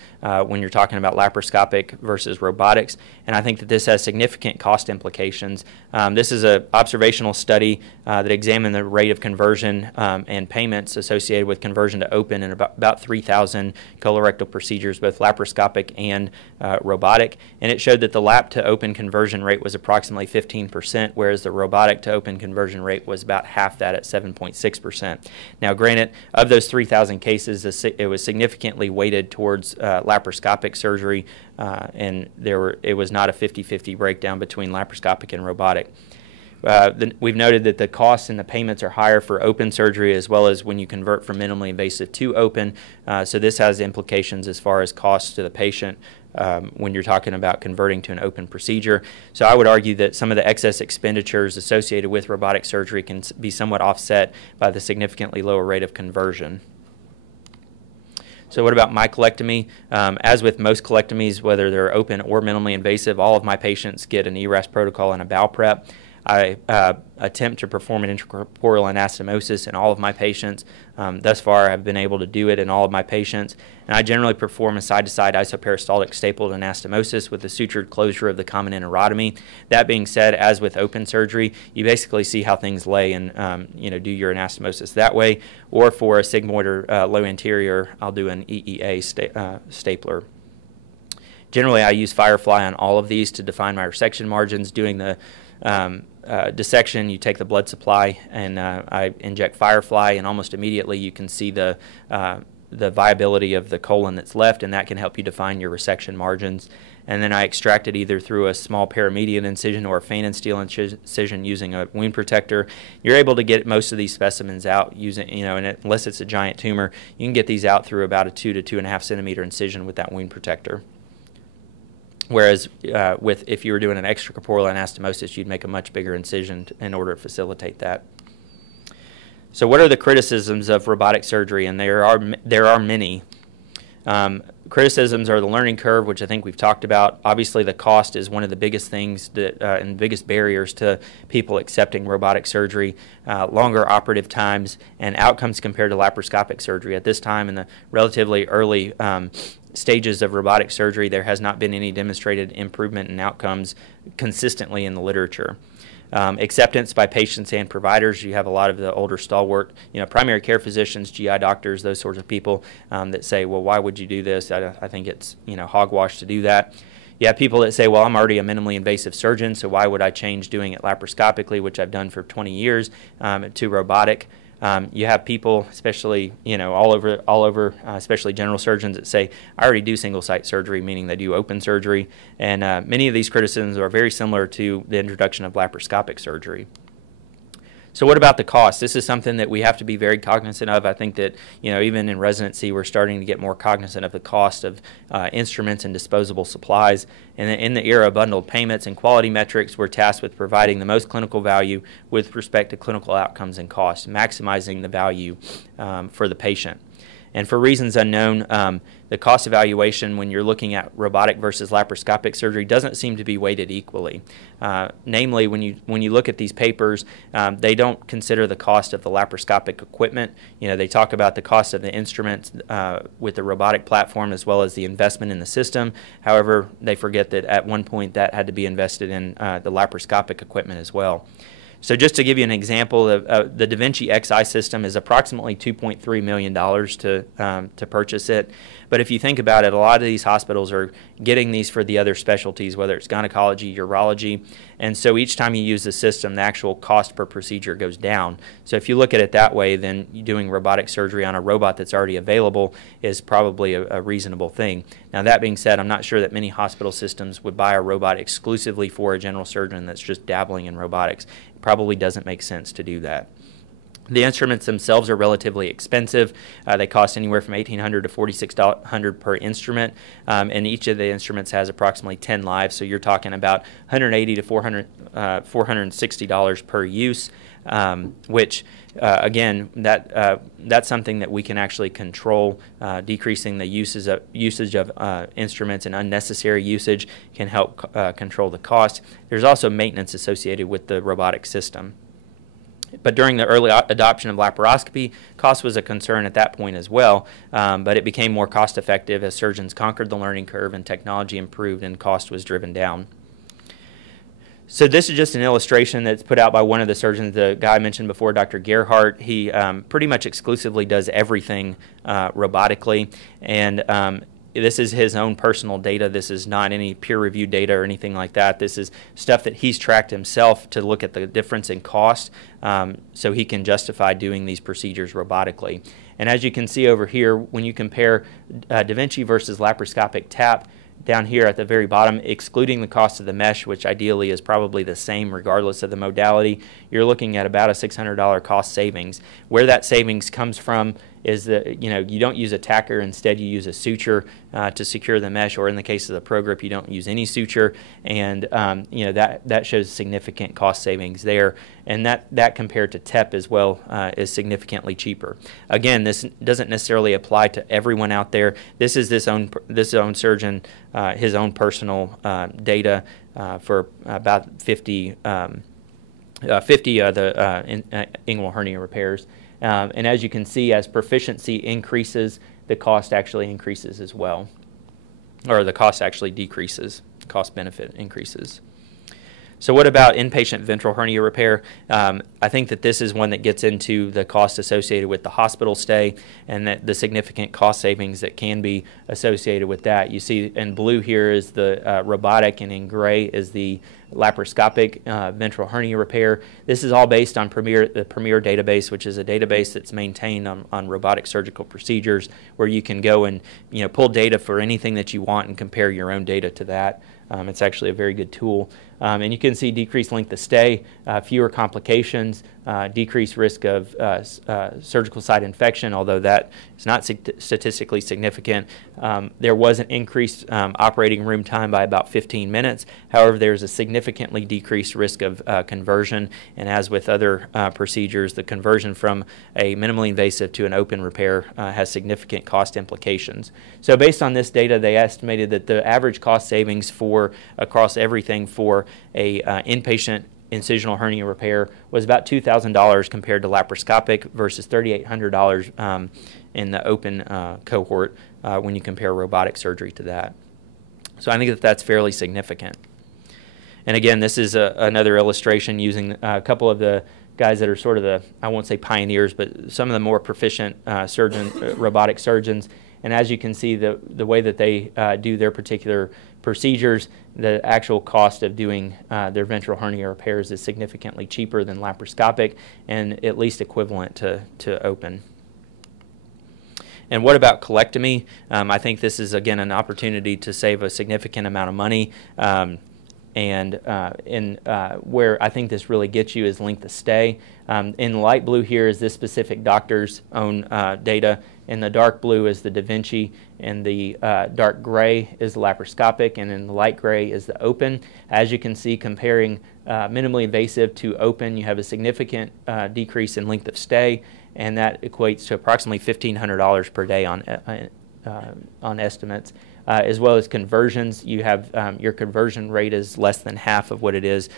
when you're talking about laparoscopic versus robotics, and I think that this has significant cost implications. This is an observational study that examined the rate of conversion and payments associated with conversion to open in about 3,000 colorectal procedures, both laparoscopic and robotic, and it showed that the lap to open conversion rate was approximately 15%, whereas the robotic to open conversion rate was about half that at 7.6%. Now, granted, of those 3,000 cases, it was significantly weighted towards laparoscopic surgery, and it was not a 50-50 breakdown between laparoscopic and robotic. We've noted that the costs and the payments are higher for open surgery as well as when you convert from minimally invasive to open, so this has implications as far as costs to the patient when you're talking about converting to an open procedure. So I would argue that some of the excess expenditures associated with robotic surgery can be somewhat offset by the significantly lower rate of conversion. So what about my colectomy? As with most colectomies, whether they're open or minimally invasive, all of my patients get an ERAS protocol and a bowel prep. I attempt to perform an intracorporeal anastomosis in all of my patients. Thus far, I've been able to do it in all of my patients. And I generally perform a side-to-side isoperistaltic stapled anastomosis with a sutured closure of the common enterotomy. That being said, as with open surgery, you basically see how things lay and do your anastomosis that way. Or for a sigmoid or low anterior, I'll do an EEA stapler. Generally, I use Firefly on all of these to define my resection margins. Doing the dissection, you take the blood supply and I inject Firefly, and almost immediately you can see the viability of the colon that's left, and that can help you define your resection margins. And then I extract it either through a small paramedian incision or a fan and steel incision using a wound protector. You're able to get most of these specimens out using, and unless it's a giant tumor, you can get these out through about a 2 to 2.5 centimeter incision with that wound protector. Whereas if you were doing an extracorporeal anastomosis, you'd make a much bigger incision in order to facilitate that. So what are the criticisms of robotic surgery? And there are many. Criticisms are the learning curve, which I think we've talked about. Obviously, the cost is one of the biggest things and biggest barriers to people accepting robotic surgery. Longer operative times and outcomes compared to laparoscopic surgery. At this time, in the relatively early stages of robotic surgery, there has not been any demonstrated improvement in outcomes consistently in the literature. Acceptance by patients and providers. You have a lot of the older stalwart, primary care physicians, GI doctors, those sorts of people that say, well, why would you do this? I think it's, hogwash to do that. You have people that say, well, I'm already a minimally invasive surgeon, so why would I change doing it laparoscopically, which I've done for 20 years, to robotic? You have people, especially all over, especially general surgeons, that say, I already do single-site surgery, meaning they do open surgery, and many of these criticisms are very similar to the introduction of laparoscopic surgery. So what about the cost? This is something that we have to be very cognizant of. I think that even in residency, we're starting to get more cognizant of the cost of instruments and disposable supplies. And in the era of bundled payments and quality metrics, we're tasked with providing the most clinical value with respect to clinical outcomes and costs, maximizing the value for the patient. And for reasons unknown, the cost evaluation when you're looking at robotic versus laparoscopic surgery doesn't seem to be weighted equally. Namely, when you look at these papers, they don't consider the cost of the laparoscopic equipment. They talk about the cost of the instruments with the robotic platform as well as the investment in the system. However, they forget that at one point that had to be invested in the laparoscopic equipment as well. So just to give you an example, the Da Vinci Xi system is approximately $2.3 million to purchase it. But if you think about it, a lot of these hospitals are getting these for the other specialties, whether it's gynecology, urology. And so each time you use the system, the actual cost per procedure goes down. So if you look at it that way, then doing robotic surgery on a robot that's already available is probably a reasonable thing. Now, that being said, I'm not sure that many hospital systems would buy a robot exclusively for a general surgeon that's just dabbling in robotics. It probably doesn't make sense to do that. The instruments themselves are relatively expensive. They cost anywhere from $1,800 to $4,600 per instrument, and each of the instruments has approximately 10 lives, so you're talking about $180 to $460 per use, which, again, that's something that we can actually control. Decreasing the usage of instruments and unnecessary usage can help control the cost. There's also maintenance associated with the robotic system. But during the early adoption of laparoscopy, cost was a concern at that point as well, but it became more cost effective as surgeons conquered the learning curve and technology improved and cost was driven down. So this is just an illustration that's put out by one of the surgeons, the guy I mentioned before, Dr. Gerhardt. He pretty much exclusively does everything robotically, and this is his own personal data. This is not any peer-reviewed data or anything like that. This is stuff that he's tracked himself to look at the difference in cost so he can justify doing these procedures robotically. And as you can see over here, when you compare Da Vinci versus laparoscopic TAP, down here at the very bottom, excluding the cost of the mesh, which ideally is probably the same regardless of the modality, you're looking at about a $600 cost savings. Where that savings comes from is that you don't use a tacker, instead you use a suture to secure the mesh, or in the case of the ProGrip, you don't use any suture, and that shows significant cost savings there, and that compared to TEP as well is significantly cheaper. Again, this doesn't necessarily apply to everyone out there. This is this own surgeon, his own personal data for about 50 of the inguinal hernia repairs. And as you can see, as proficiency increases, the cost actually increases as well. Or the cost actually decreases, cost benefit increases. So what about inpatient ventral hernia repair? I think that this is one that gets into the cost associated with the hospital stay and that the significant cost savings that can be associated with that. You see in blue here is the robotic, and in gray is the laparoscopic ventral hernia repair. This is all based on the Premier database, which is a database that's maintained on robotic surgical procedures, where you can go and pull data for anything that you want and compare your own data to that. It's actually a very good tool. And you can see decreased length of stay, fewer complications, decreased risk of surgical site infection, although that is not statistically significant. There was an increased operating room time by about 15 minutes. However, there's a significantly decreased risk of conversion, and as with other procedures, the conversion from a minimally invasive to an open repair has significant cost implications. So based on this data, they estimated that the average cost savings for across everything for a inpatient incisional hernia repair was about $2,000 compared to laparoscopic versus $3,800 in the open cohort when you compare robotic surgery to that. So I think that that's fairly significant. And again, this is another illustration using a couple of the guys that are sort of the, I won't say pioneers, but some of the more proficient robotic surgeons. And as you can see, the way that they do their particular procedures, the actual cost of doing their ventral hernia repairs is significantly cheaper than laparoscopic and at least equivalent to open. And what about colectomy? I think this is, again, an opportunity to save a significant amount of money. Where I think this really gets you is length of stay. In light blue here is this specific doctor's own data. In the dark blue is the Da Vinci, and the dark gray is the laparoscopic, and in the light gray is the open. As you can see, comparing minimally invasive to open, you have a significant decrease in length of stay, and that equates to approximately $1,500 per day on estimates. As well as conversions, you have your conversion rate is less than half of what it is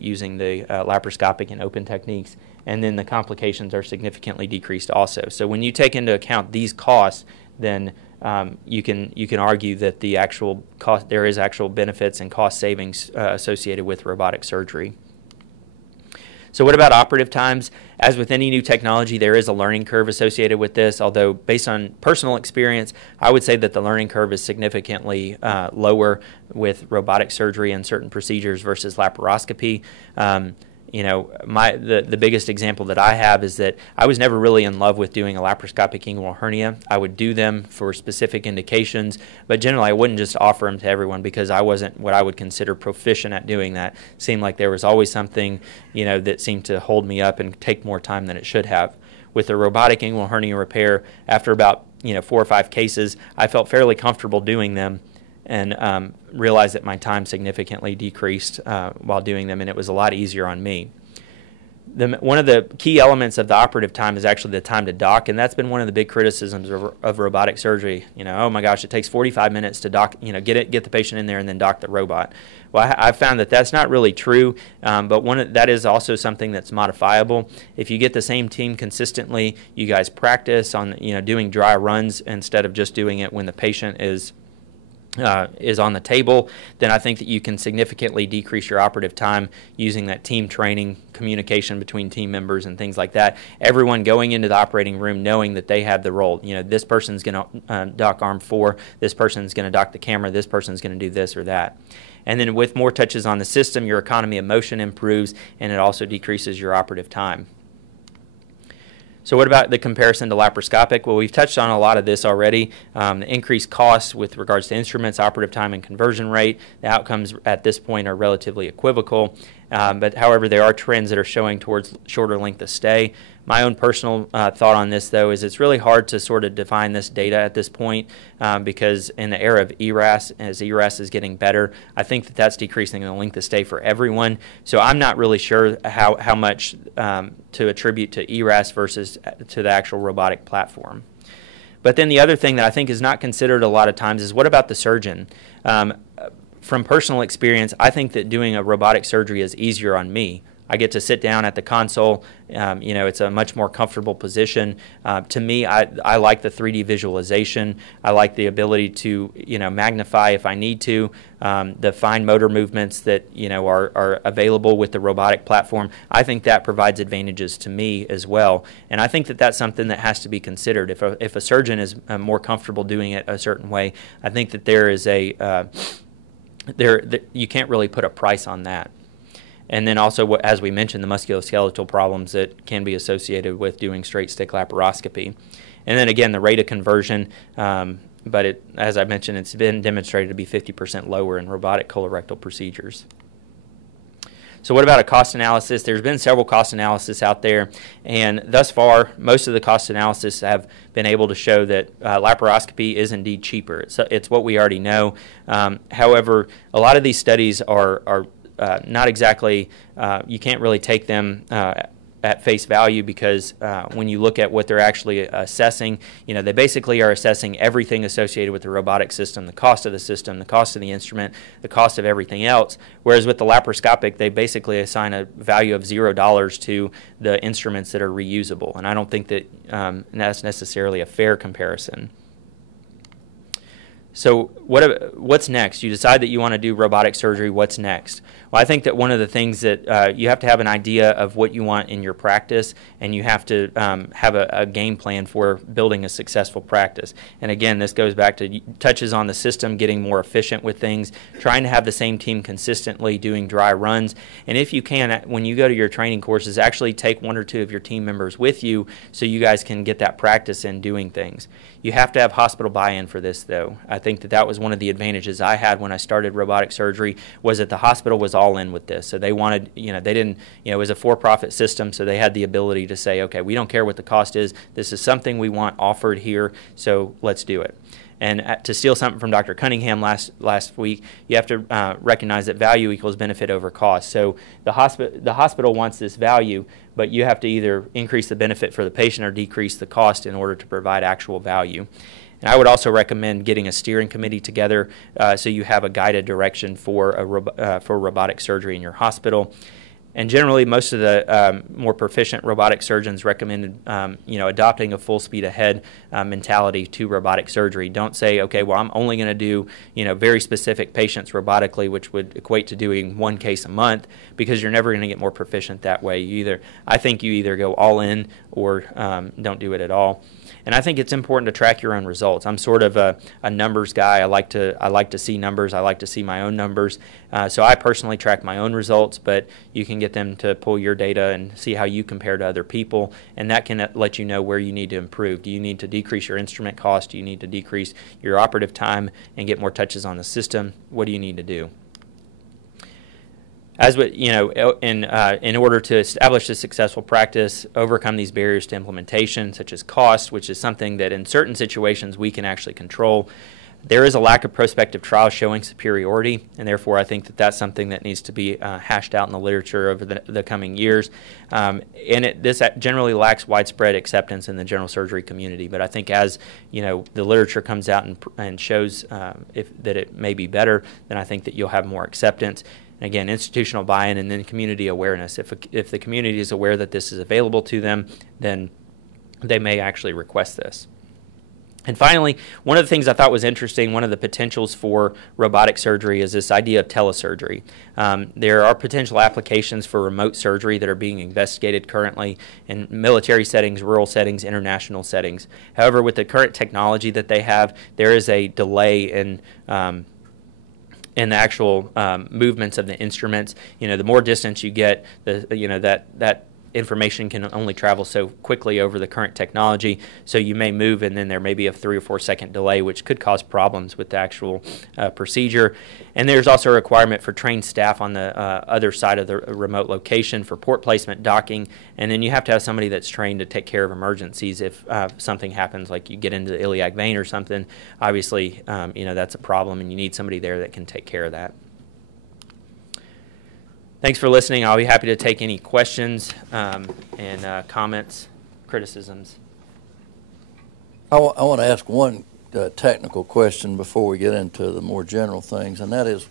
using the laparoscopic and open techniques, and then the complications are significantly decreased also. So when you take into account these costs, then you can argue that the actual cost, there is actual benefits and cost savings associated with robotic surgery. So what about operative times? As with any new technology, there is a learning curve associated with this, although based on personal experience, I would say that the learning curve is significantly lower with robotic surgery and certain procedures versus laparoscopy. The biggest example that I have is that I was never really in love with doing a laparoscopic inguinal hernia. I would do them for specific indications, but generally I wouldn't just offer them to everyone because I wasn't what I would consider proficient at doing that. It seemed like there was always something, that seemed to hold me up and take more time than it should have. With the robotic inguinal hernia repair, after about 4 or 5 cases, I felt fairly comfortable doing them, and realized that my time significantly decreased while doing them, and it was a lot easier on me. One of the key elements of the operative time is actually the time to dock, and that's been one of the big criticisms of robotic surgery. Oh my gosh, it takes 45 minutes to dock, get the patient in there and then dock the robot. Well, I've found that that's not really true, but that is also something that's modifiable. If you get the same team consistently, you guys practice on doing dry runs instead of just doing it when the patient is on the table, then I think that you can significantly decrease your operative time using that team training, communication between team members and things like that. Everyone going into the operating room knowing that they have the role. This person's going to dock arm 4, this person's going to dock the camera, this person's going to do this or that. And then with more touches on the system, your economy of motion improves, and it also decreases your operative time. So what about the comparison to laparoscopic? Well, we've touched on a lot of this already. The increased costs with regards to instruments, operative time, and conversion rate. The outcomes at this point are relatively equivocal. But however, there are trends that are showing towards shorter length of stay. My own personal thought on this, though, is it's really hard to sort of define this data at this point because in the era of ERAS, as ERAS is getting better, I think that that's decreasing the length of stay for everyone. So I'm not really sure how much to attribute to ERAS versus to the actual robotic platform. But then the other thing that I think is not considered a lot of times is what about the surgeon? From personal experience, I think that doing a robotic surgery is easier on me. I get to sit down at the console. It's a much more comfortable position. To me, I like the 3D visualization. I like the ability to, magnify if I need to. The fine motor movements that, are available with the robotic platform. I think that provides advantages to me as well. And I think that that's something that has to be considered. If a surgeon is more comfortable doing it a certain way, I think that there is you can't really put a price on that. And then also, as we mentioned, the musculoskeletal problems that can be associated with doing straight stick laparoscopy. And then again, the rate of conversion, but as I mentioned, it's been demonstrated to be 50% lower in robotic colorectal procedures. So what about a cost analysis? There's been several cost analysis out there, and thus far, most of the cost analysis have been able to show that laparoscopy is indeed cheaper. It's what we already know. However, a lot of these studies are not exactly, you can't really take them at face value because when you look at what they're actually assessing, they basically are assessing everything associated with the robotic system, the cost of the system, the cost of the instrument, the cost of everything else, whereas with the laparoscopic, they basically assign a value of $0 to the instruments that are reusable, and I don't think that that's necessarily a fair comparison. So what's next? You decide that you want to do robotic surgery. What's next? Well, I think that one of the things that you have to have an idea of what you want in your practice, and you have to have a game plan for building a successful practice. And again, this goes back to touches on the system, getting more efficient with things, trying to have the same team consistently doing dry runs. And if you can, when you go to your training courses, actually take 1 or 2 of your team members with you so you guys can get that practice in doing things. You have to have hospital buy-in for this, though. I think that was one of the advantages I had when I started robotic surgery, was that the hospital was all in with this. So they wanted, they didn't, it was a for-profit system, so they had the ability to say, okay, we don't care what the cost is. This is something we want offered here, so let's do it. And to steal something from Dr. Cunningham last week, you have to recognize that value equals benefit over cost. So the hospital wants this value, but you have to either increase the benefit for the patient or decrease the cost in order to provide actual value. And I would also recommend getting a steering committee together so you have a guided direction for robotic surgery in your hospital. And generally, most of the more proficient robotic surgeons recommended, adopting a full speed ahead mentality to robotic surgery. Don't say, okay, well, I'm only going to do, very specific patients robotically, which would equate to doing 1 case a month, because you're never going to get more proficient that way. I think you either go all in or don't do it at all. And I think it's important to track your own results. I'm sort of a numbers guy. I like to see numbers. I like to see my own numbers. So I personally track my own results, but you can get them to pull your data and see how you compare to other people, and that can let you know where you need to improve. Do you need to decrease your instrument cost? Do you need to decrease your operative time and get more touches on the system? What do you need to do? As with, in order to establish a successful practice, overcome these barriers to implementation, such as cost, which is something that in certain situations we can actually control. There is a lack of prospective trials showing superiority, and therefore I think that that's something that needs to be hashed out in the literature over the coming years. This generally lacks widespread acceptance in the general surgery community, but I think as the literature comes out and shows that it may be better, then I think that you'll have more acceptance. And again, institutional buy-in and then community awareness. If the community is aware that this is available to them, then they may actually request this. And finally, one of the things I thought was interesting, one of the potentials for robotic surgery is this idea of telesurgery. There are potential applications for remote surgery that are being investigated currently in military settings, rural settings, international settings. However, with the current technology that they have, there is a delay in the actual movements of the instruments. The more distance you get, that information can only travel so quickly over the current technology, so you may move and then there may be a 3 or 4 second delay, which could cause problems with the actual procedure. And there's also a requirement for trained staff on the other side of the remote location for port placement, docking, and then you have to have somebody that's trained to take care of emergencies if something happens, like you get into the iliac vein or something. Obviously, that's a problem, and you need somebody there that can take care of that. Thanks for listening. I'll be happy to take any questions and comments, criticisms. I want to ask one technical question before we get into the more general things, and that is,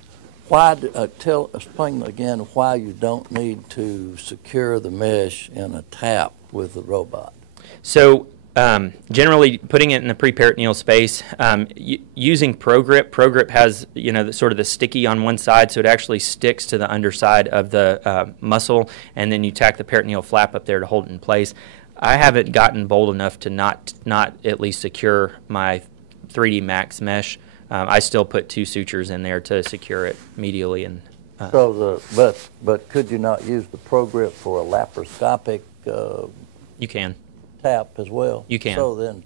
explain again why you don't need to secure the mesh in a tap with the robot. So generally, putting it in the preperitoneal space, using ProGrip has sort of the sticky on one side, so it actually sticks to the underside of the muscle, and then you tack the peritoneal flap up there to hold it in place. I haven't gotten bold enough to not at least secure my 3D Max mesh. I still put 2 sutures in there to secure it medially. And but could you not use the ProGrip for a laparoscopic? You can. Tap as well. You can. So then,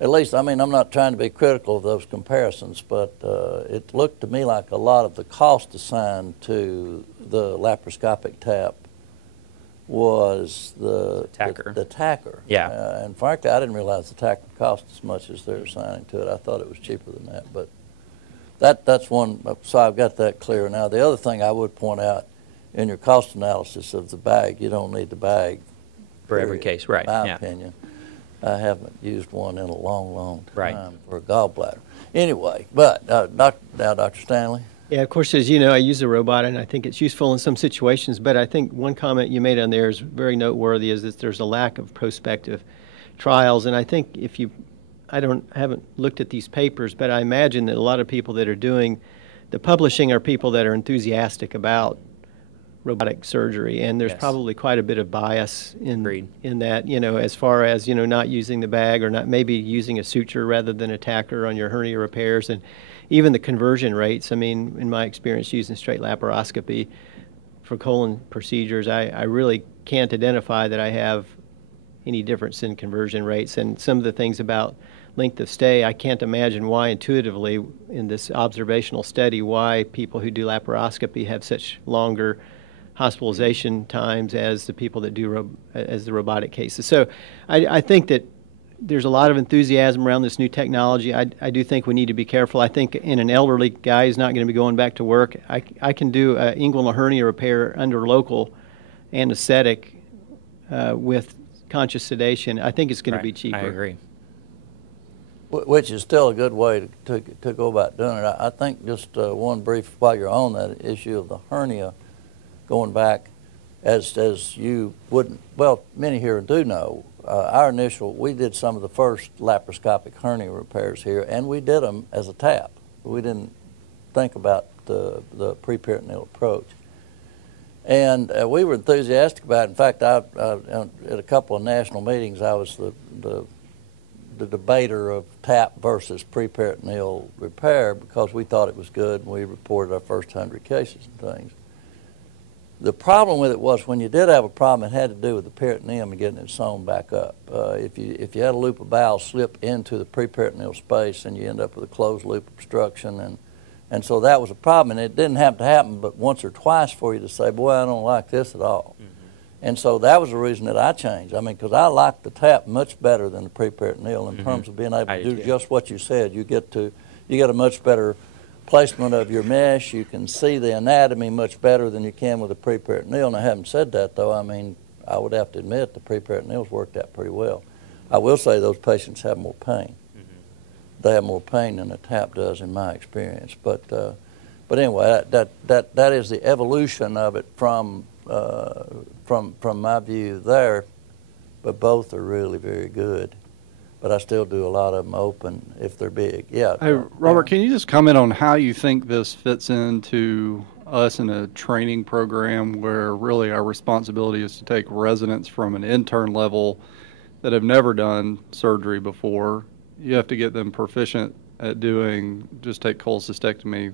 at least, I'm not trying to be critical of those comparisons, but it looked to me like a lot of the cost assigned to the laparoscopic tap was the tacker. The tacker. Yeah. And frankly, I didn't realize the tacker cost as much as they're assigning to it. I thought it was cheaper than that. But that's one. So I've got that clear now. The other thing I would point out in your cost analysis of the bag, you don't need the bag for every case, right? In my opinion, I haven't used one in a long right. time for a gallbladder. Anyway, but Dr. Stanley. Yeah, of course, as you know, I use a robot, and I think it's useful in some situations. But I think one comment you made on there is very noteworthy: is that there's a lack of prospective trials. And I think I haven't looked at these papers, but I imagine that a lot of people that are doing the publishing are people that are enthusiastic about robotic surgery, and there's probably quite a bit of bias in that, as far as, not using the bag or not maybe using a suture rather than a tacker on your hernia repairs, and even the conversion rates. In my experience using straight laparoscopy for colon procedures, I really can't identify that I have any difference in conversion rates. And some of the things about length of stay, I can't imagine why intuitively in this observational study why people who do laparoscopy have such longer hospitalization times as the people that do as the robotic cases. So I think that there's a lot of enthusiasm around this new technology. I do think we need to be careful. I think in an elderly guy who's not going to be going back to work, I can do an inguinal hernia repair under local anesthetic with conscious sedation. I think it's going to be cheaper. I agree. Which is still a good way to go about doing it. I think just one brief, while you're on that issue of the hernia, going back, as you wouldn't, well, many here do know, we did some of the first laparoscopic hernia repairs here, and we did them as a tap. We didn't think about the preperitoneal approach. And we were enthusiastic about it. In fact, at a couple of national meetings, I was the debater of tap versus preperitoneal repair because we thought it was good, and we reported our first 100 cases and things. The problem with it was when you did have a problem, it had to do with the peritoneum and getting it sewn back up. If you had a loop of bowel slip into the preperitoneal space, and you end up with a closed loop obstruction, and so that was a problem. And it didn't have to happen but once or twice for you to say, boy, I don't like this at all. Mm-hmm. And so that was the reason that I changed. Because I like the tap much better than the preperitoneal in terms of being able to do just what you said. You get to You got a much better placement of your mesh. You can see the anatomy much better than you can with a pre-peritoneal. Now, having said that, though, I mean, I would have to admit the pre-peritoneals worked out pretty well. I will say those patients have more pain. They have more pain than a TAP does, in my experience. But anyway, that is the evolution of it from my view there. But both are really very good. But I still do a lot of them open if they're big. Yeah. Hey, Robert, can you just comment on how you think this fits into us in a training program where really our responsibility is to take residents from an intern level that have never done surgery before? You have to get them proficient at doing, just take cholecystectomy.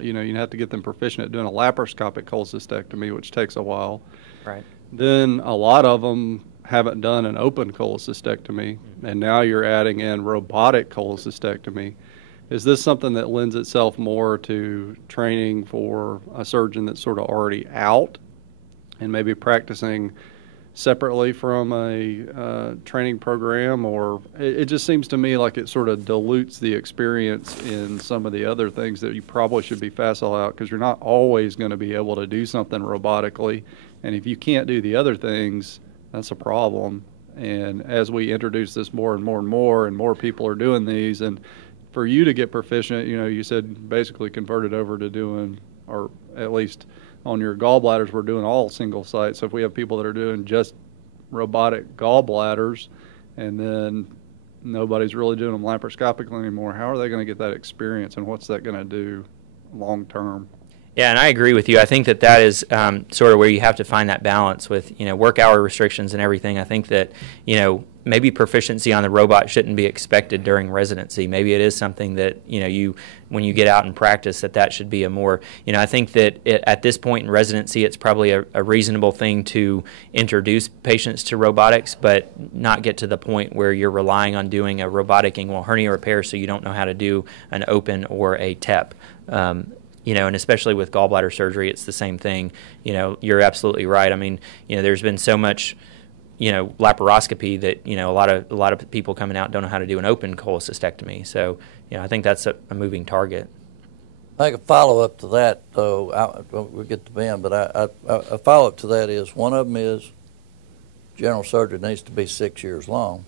You have to get them proficient at doing a laparoscopic cholecystectomy, which takes a while. Right. Then a lot of them haven't done an open cholecystectomy, and now you're adding in robotic cholecystectomy. Is this something that lends itself more to training for a surgeon that's sort of already out and maybe practicing separately from a training program? Or it just seems to me like it sort of dilutes the experience in some of the other things that you probably should be facile out, because you're not always going to be able to do something robotically, and if you can't do the other things, that's a problem. And as we introduce this more and more and more, and more people are doing these, and for you to get proficient, you said basically converted over to doing, or at least on your gallbladders, we're doing all single site. So if we have people that are doing just robotic gallbladders, and then nobody's really doing them laparoscopically anymore, how are they going to get that experience, and what's that going to do long term? Yeah, and I agree with you. I think that is sort of where you have to find that balance with, work hour restrictions and everything. I think that, maybe proficiency on the robot shouldn't be expected during residency. Maybe it is something that, when you get out and practice, that should be a more, I think that at this point in residency, it's probably a reasonable thing to introduce patients to robotics, but not get to the point where you're relying on doing a robotic inguinal hernia repair so you don't know how to do an open or a TEP. And especially with gallbladder surgery, it's the same thing. You're absolutely right. I mean, there's been so much, laparoscopy that, a lot of people coming out don't know how to do an open cholecystectomy. So, I think that's a moving target. I think a follow-up to that, though, we'll get to Ben, but a follow-up to that is, one of them is general surgery needs to be 6 years long,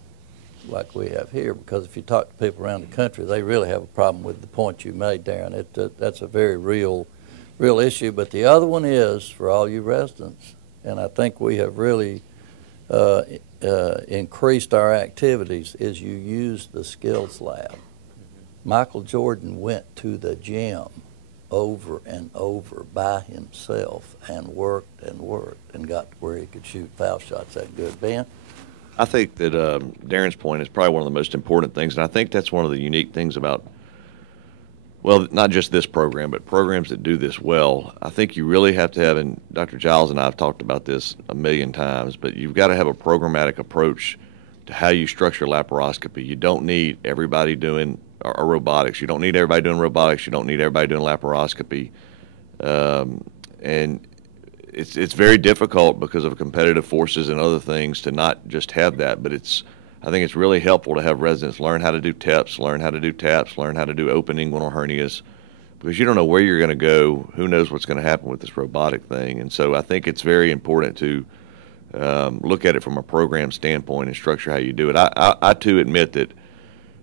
like we have here, because if you talk to people around the country, they really have a problem with the point you made, Darren. That's a very real issue. But the other one is, for all you residents, and I think we have really increased our activities, is you use the skills lab. Michael Jordan went to the gym over and over by himself and worked and got to where he could shoot foul shots that good. Ben? I think that Darren's point is probably one of the most important things, and I think that's one of the unique things about, well, not just this program, but programs that do this well. I think you really have to have, and Dr. Giles and I have talked about this a million times, but you've got to have a programmatic approach to how you structure laparoscopy. You don't need everybody doing robotics. You don't need everybody doing robotics. You don't need everybody doing laparoscopy. And it's very difficult because of competitive forces and other things to not just have that, but I think it's really helpful to have residents learn how to do TEPs, learn how to do TAPs, learn how to do open inguinal hernias, because you don't know where you're going to go. Who knows what's going to happen with this robotic thing? And so I think it's very important to look at it from a program standpoint and structure how you do it. I too admit that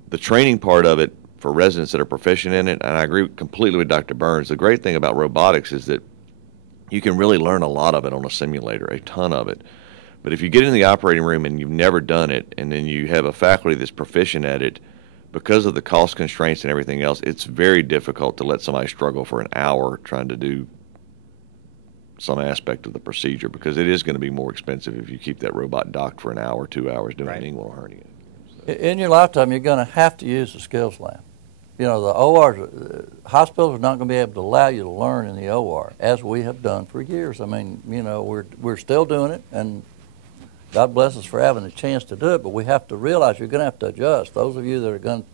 the training part of it for residents that are proficient in it, and I agree completely with Dr. Burns, the great thing about robotics is that you can really learn a lot of it on a simulator, a ton of it. But if you get in the operating room and you've never done it, and then you have a faculty that's proficient at it, because of the cost constraints and everything else, it's very difficult to let somebody struggle for an hour trying to do some aspect of the procedure, because it is going to be more expensive if you keep that robot docked for an hour, 2 hours doing an inguinal hernia. So. In your lifetime, you're going to have to use the skills lab. The ORs, hospitals are not going to be able to allow you to learn in the OR, as we have done for years. I mean, we're still doing it, and God bless us for having a chance to do it, but we have to realize you're going to have to adjust. Those of you that are going to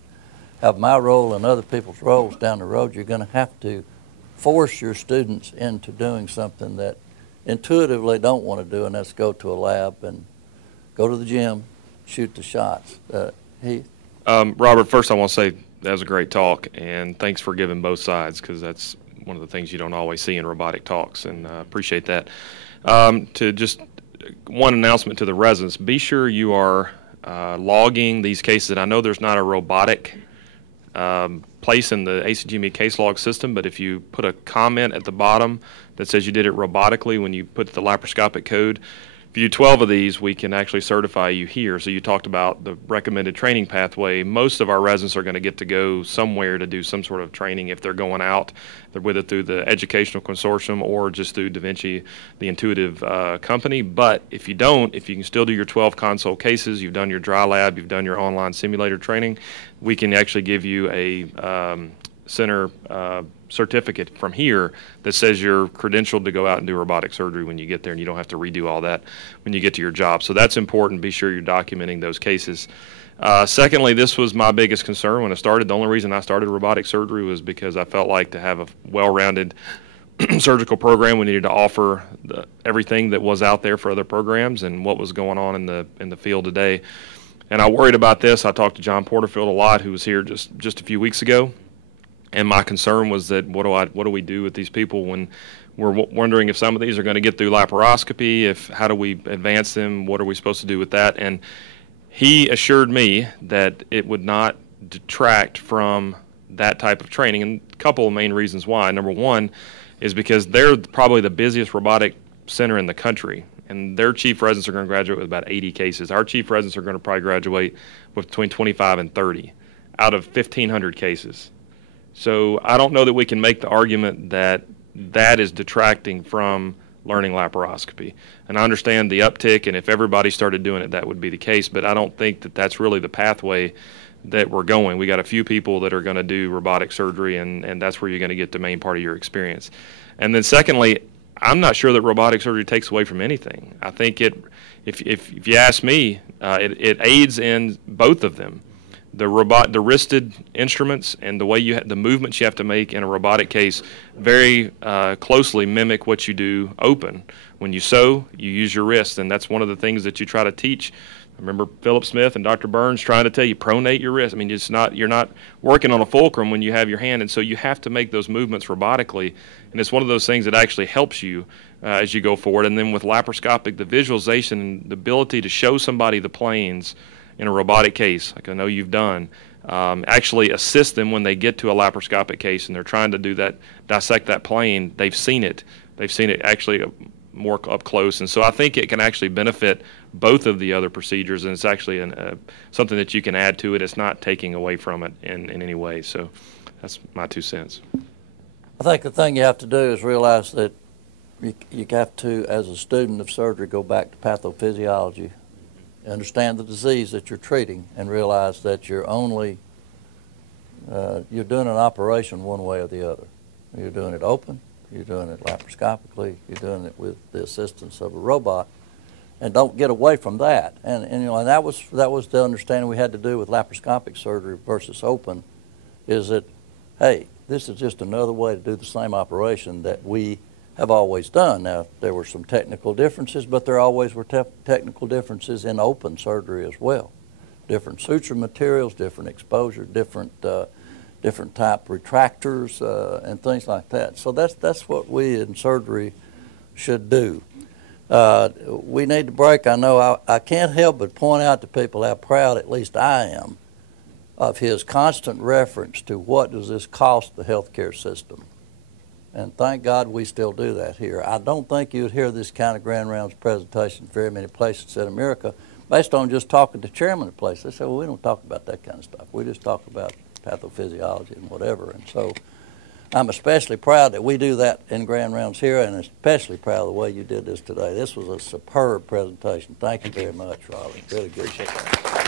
have my role and other people's roles down the road, you're going to have to force your students into doing something that intuitively don't want to do, and that's go to a lab and go to the gym, shoot the shots. Heath? Robert, first I want to say That was a great talk, and thanks for giving both sides, because that's one of the things you don't always see in robotic talks, and appreciate that. To just one announcement to the residents, be sure you are logging these cases. And I know there's not a robotic place in the ACGME case log system, but if you put a comment at the bottom that says you did it robotically when you put the laparoscopic code, if you do 12 of these, we can actually certify you here. So you talked about the recommended training pathway. Most of our residents are going to get to go somewhere to do some sort of training if they're going out, whether through the educational consortium or just through Da Vinci, the intuitive company. But if you don't, if you can still do your 12 console cases, you've done your dry lab, you've done your online simulator training, we can actually give you a center certificate from here that says you're credentialed to go out and do robotic surgery when you get there, and you don't have to redo all that when you get to your job. So that's important. Be sure you're documenting those cases. Secondly, this was my biggest concern when I started. The only reason I started robotic surgery was because I felt like to have a well-rounded surgical program, we needed to offer everything that was out there for other programs and what was going on in the field today. And I worried about this. I talked to John Porterfield a lot, who was here just a few weeks ago. And my concern was that what do we do with these people when we're wondering if some of these are going to get through laparoscopy, how do we advance them, what are we supposed to do with that? And he assured me that it would not detract from that type of training, and a couple of main reasons why. Number one is because they're probably the busiest robotic center in the country, and their chief residents are going to graduate with about 80 cases. Our chief residents are going to probably graduate with between 25 and 30 out of 1,500 cases. So I don't know that we can make the argument that that is detracting from learning laparoscopy. And I understand the uptick, and if everybody started doing it, that would be the case, but I don't think that that's really the pathway that we're going. We got a few people that are going to do robotic surgery, and that's where you're going to get the main part of your experience. And then secondly, I'm not sure that robotic surgery takes away from anything. I think if you ask me, it aids in both of them. The wristed instruments and the way the movements you have to make in a robotic case very closely mimic what you do open. When you sew, you use your wrist, and that's one of the things that you try to teach. I remember Philip Smith and Dr. Burns trying to tell you, pronate your wrist. I mean, you're not working on a fulcrum when you have your hand, and so you have to make those movements robotically, and it's one of those things that actually helps you as you go forward. And then with laparoscopic, the visualization and the ability to show somebody the planes in a robotic case, like I know you've done, actually assist them when they get to a laparoscopic case and they're trying to do that, dissect that plane. They've seen it actually more up close, and so I think it can actually benefit both of the other procedures, and it's actually something that you can add to it. It's not taking away from it in any way. So that's my 2 cents. I think the thing you have to do is realize that you have to, as a student of surgery, go back to pathophysiology, understand the disease that you're treating, and realize that you're doing an operation one way or the other. You're doing it open, you're doing it laparoscopically, you're doing it with the assistance of a robot, and don't get away from that. And that was the understanding we had to do with laparoscopic surgery versus open, is that, hey, this is just another way to do the same operation that we have always done. Now, there were some technical differences, but there always were technical differences in open surgery as well. Different suture materials, different exposure, different type retractors, and things like that. So that's what we in surgery should do. We need to break. I know I can't help but point out to people how proud, at least I am, of his constant reference to what does this cost the healthcare system. And thank God we still do that here. I don't think you'd hear this kind of Grandrounds presentation very many places in America based on just talking to chairman of places. They say, well, we don't talk about that kind of stuff. We just talk about pathophysiology and whatever. And so I'm especially proud that we do that in Grandrounds here, and especially proud of the way you did this today. This was a superb presentation. Thank you very much, Robert. Really good. Appreciate that.